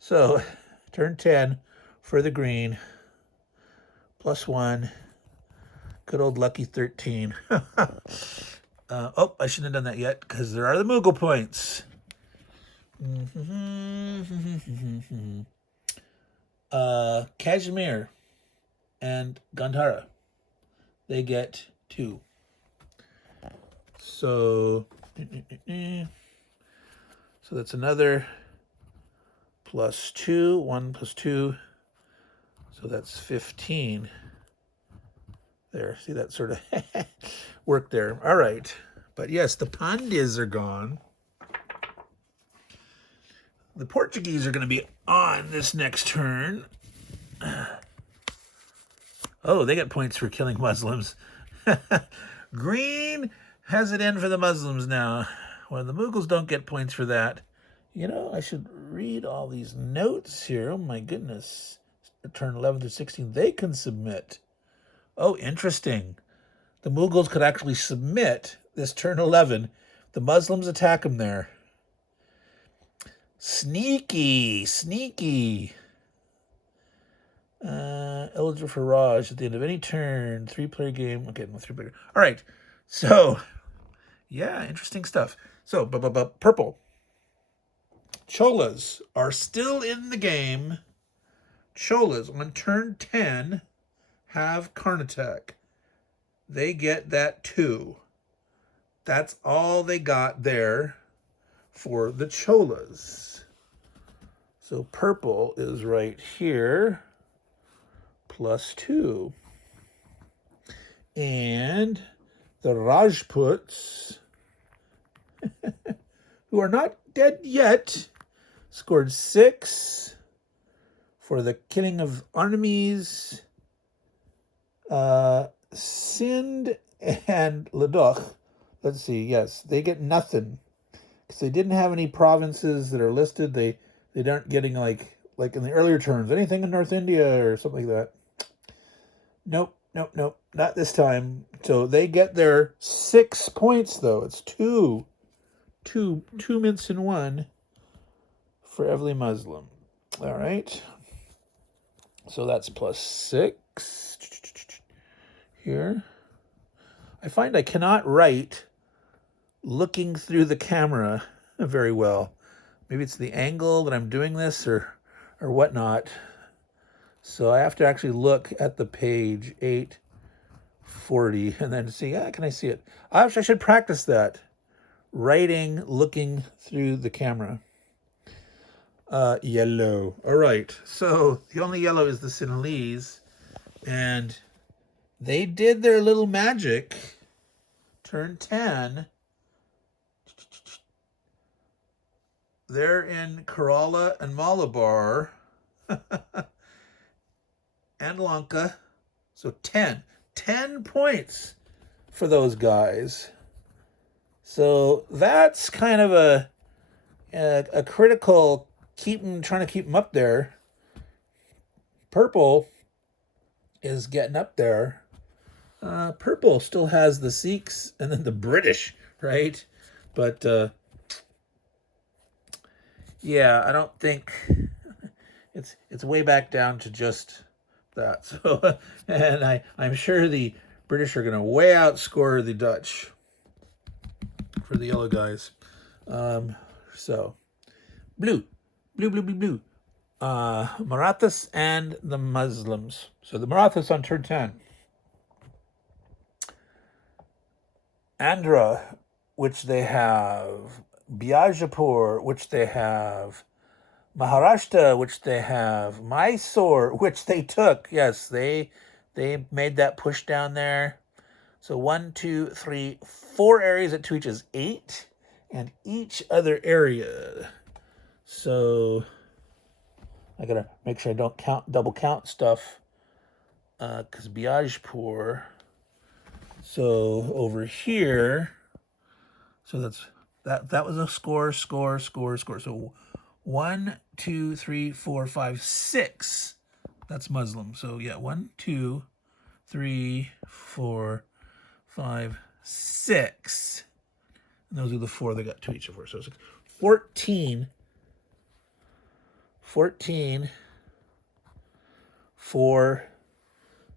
So turn 10 for the green. +1. Good old lucky 13. I shouldn't have done that yet because there are the Mughal points. Kashmir and Gandhara. They get 2. So, so that's another +2. 1 plus 2. So that's 15. There, see that sort of work there. All right. But yes, the Pandys are gone. The Portuguese are going to be on this next turn. Oh, they get points for killing Muslims. Green has it in for the Muslims now. Well, the Mughals don't get points for that. You know, I should read all these notes here. Oh, my goodness. Turn 11 through 16, they can submit. Oh, interesting. The Mughals could actually submit this turn 11. The Muslims attack them there. Sneaky, sneaky. Eligible for Raj at the end of any turn. 3-player game. Okay, no 3-player. All right. So, yeah, interesting stuff. So, purple. Cholas are still in the game. Cholas on turn 10 have Karnataka. They get that 2. That's all they got there for the Cholas. So purple is right here, +2. And the Rajputs, who are not dead yet, scored 6 for the killing of enemies. Sindh and Ladakh, let's see, yes, they get nothing. Because they didn't have any provinces that are listed. They aren't getting like in the earlier terms, anything in North India or something like that. Nope, not this time. So they get their 6 points though. It's two mints in one for every Muslim. All right. So that's +6 here. I find I cannot write looking through the camera very well. Maybe it's the angle that I'm doing this or whatnot. So I have to actually look at the page 840 and then see, can I see it? I should practice that. Writing, looking through the camera. Yellow. All right. So the only yellow is the Sinhalese. And they did their little magic. Turn 10. They're in Kerala and Malabar and Lanka. So 10 points for those guys. So that's kind of a critical trying to keep them up there. Purple is getting up there. Purple still has the Sikhs and then the British, right? But yeah, I don't think it's way back down to just that. So, and I'm sure the British are going to way outscore the Dutch for the yellow guys. So, blue. Marathas and the Muslims. So the Marathas on turn 10. Andhra, which they have. Bijapur, which they have. Maharashtra, which they have. Mysore, which they took. Yes, they made that push down there. So 1, 2, 3, 4 areas at 2 each is 8. And each other area. So I gotta make sure I don't double count stuff. Because Bijapur. So over here, so that was a score. So 1, 2, 3, 4, 5, 6. That's Muslim. So yeah, 1, 2, 3, 4, 5, 6. And those are the 4 that got 2 each of 4. So 14 for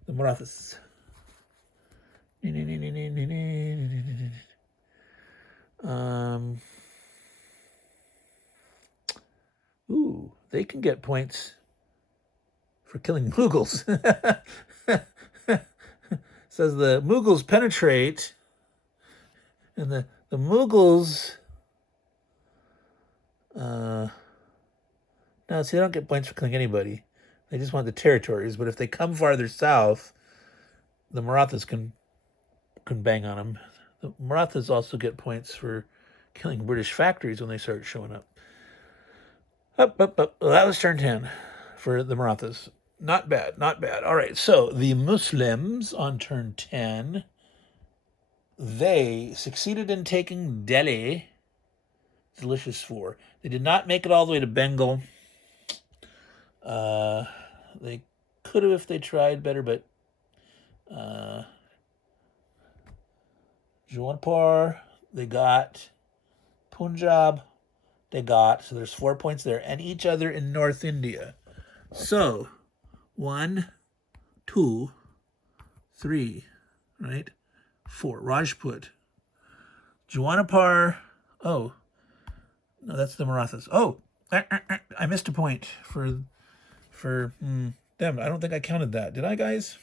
the Marathas. they can get points for killing Mughals. Says the Mughals penetrate, and the Mughals, no, see, they don't get points for killing anybody. They just want the territories. But if they come farther south, the Marathas can bang on them. The Marathas also get points for killing British factories when they start showing up. Up. Well, that was turn 10 for the Marathas. Not bad, not bad. All right, so the Muslims on turn 10, they succeeded in taking Delhi. Delicious 4. They did not make it all the way to Bengal. They could have if they tried better, but Jaunpur, they got Punjab, they got, so there's 4 points there, and each other in North India. So 1, 2, 3, right? 4. Rajput. Jaunpur. Oh, no, that's the Marathas. Oh, I missed a point for them. I don't think I counted that. Did I, guys?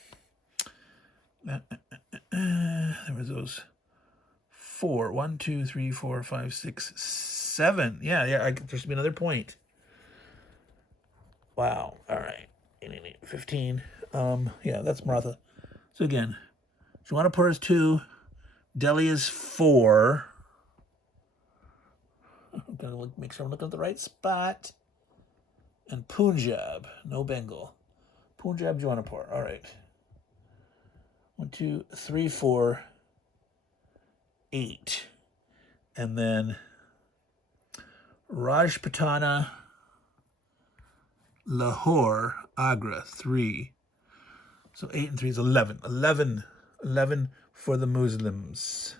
There was those 4. 1, 2, 3, 4, 5, 6, 7. Yeah. There should be another point. Wow. All right. 15. Yeah, that's Maratha. So again, Jaunpur is 2. Delhi is 4. I'm gonna make sure I'm looking at the right spot. And Punjab, no Bengal. Punjab, Jaunpur. All right. 1, 2, 3, 4, 8. And then Rajputana, Lahore, Agra, 3. So 8 and 3 is 11. 11 for the Muslims.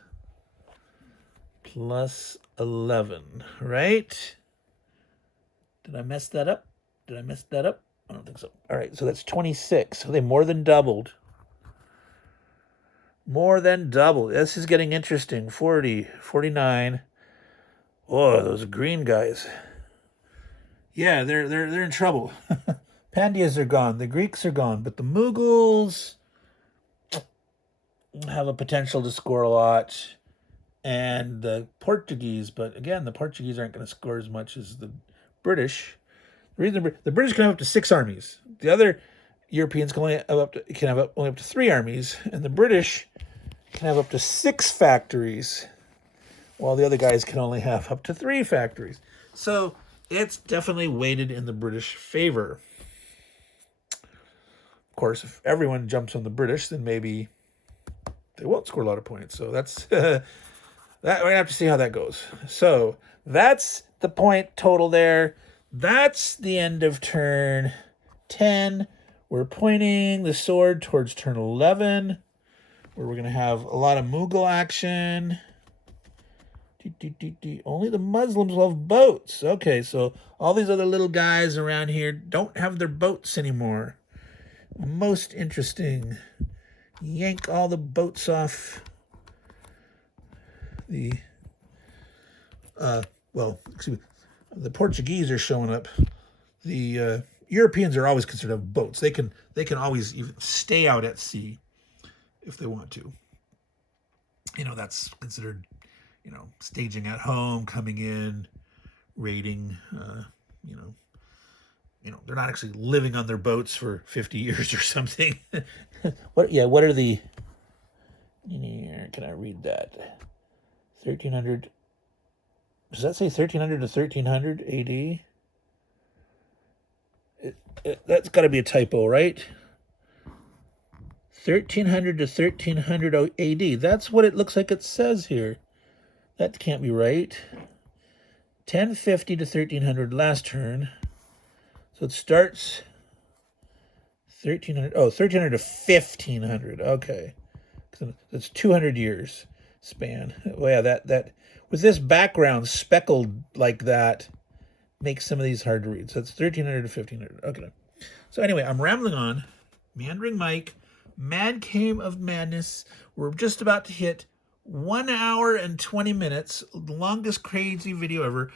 Plus 11, right? Did I mess that up? I don't think so. All right, so that's 26. So they more than doubled. This is getting interesting. 40, 49. Oh, those green guys. Yeah, they're in trouble. Pandyas are gone. The Greeks are gone. But the Mughals have a potential to score a lot. And the Portuguese, but again, the Portuguese aren't going to score as much as the British. The British can have up to 6 armies. The other Europeans can have only up to 3 armies, and the British can have up to 6 factories, while the other guys can only have up to 3 factories. So it's definitely weighted in the British favor. Of course, if everyone jumps on the British, then maybe they won't score a lot of points. So that's that we're gonna have to see how that goes. So that's the point total there. That's the end of turn 10. We're pointing the sword towards turn 11, where we're going to have a lot of Mughal action. Only the Muslims will have boats. Okay, so all these other little guys around here don't have their boats anymore. Most interesting. Yank all the boats off the... the Portuguese are showing up. The Europeans are always considered to have boats. They can always even stay out at sea if they want to. That's considered, staging at home, coming in, raiding. They're not actually living on their boats for 50 years or something. What are the... Can I read that? 1300... Does that say 1300 to 1300 AD? That's got to be a typo, right? 1300 to 1300 AD. That's what it looks like it says here. That can't be right. 1050 to 1300 last turn. So it starts 1300. Oh, 1300 to 1500. Okay. So that's 200 years span. Well, yeah, that with this background speckled like that makes some of these hard to read. So it's 1300 to 1500. Okay. So anyway, I'm rambling on. Meandering Mike, Mad Cave of Madness. We're just about to hit 1 hour and 20 minutes. The longest crazy video ever.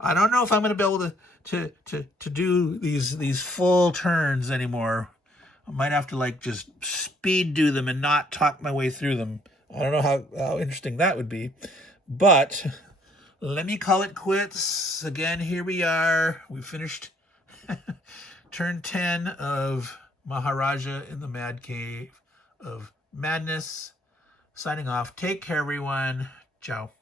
I don't know if I'm going to be able to do these full turns anymore. I might have to like just speed do them and not talk my way through them. I don't know how interesting that would be. But let me call it quits. Again, here we are. We finished turn 10 of Maharaja in the Mad Cave of Madness. Signing off. Take care, everyone. Ciao.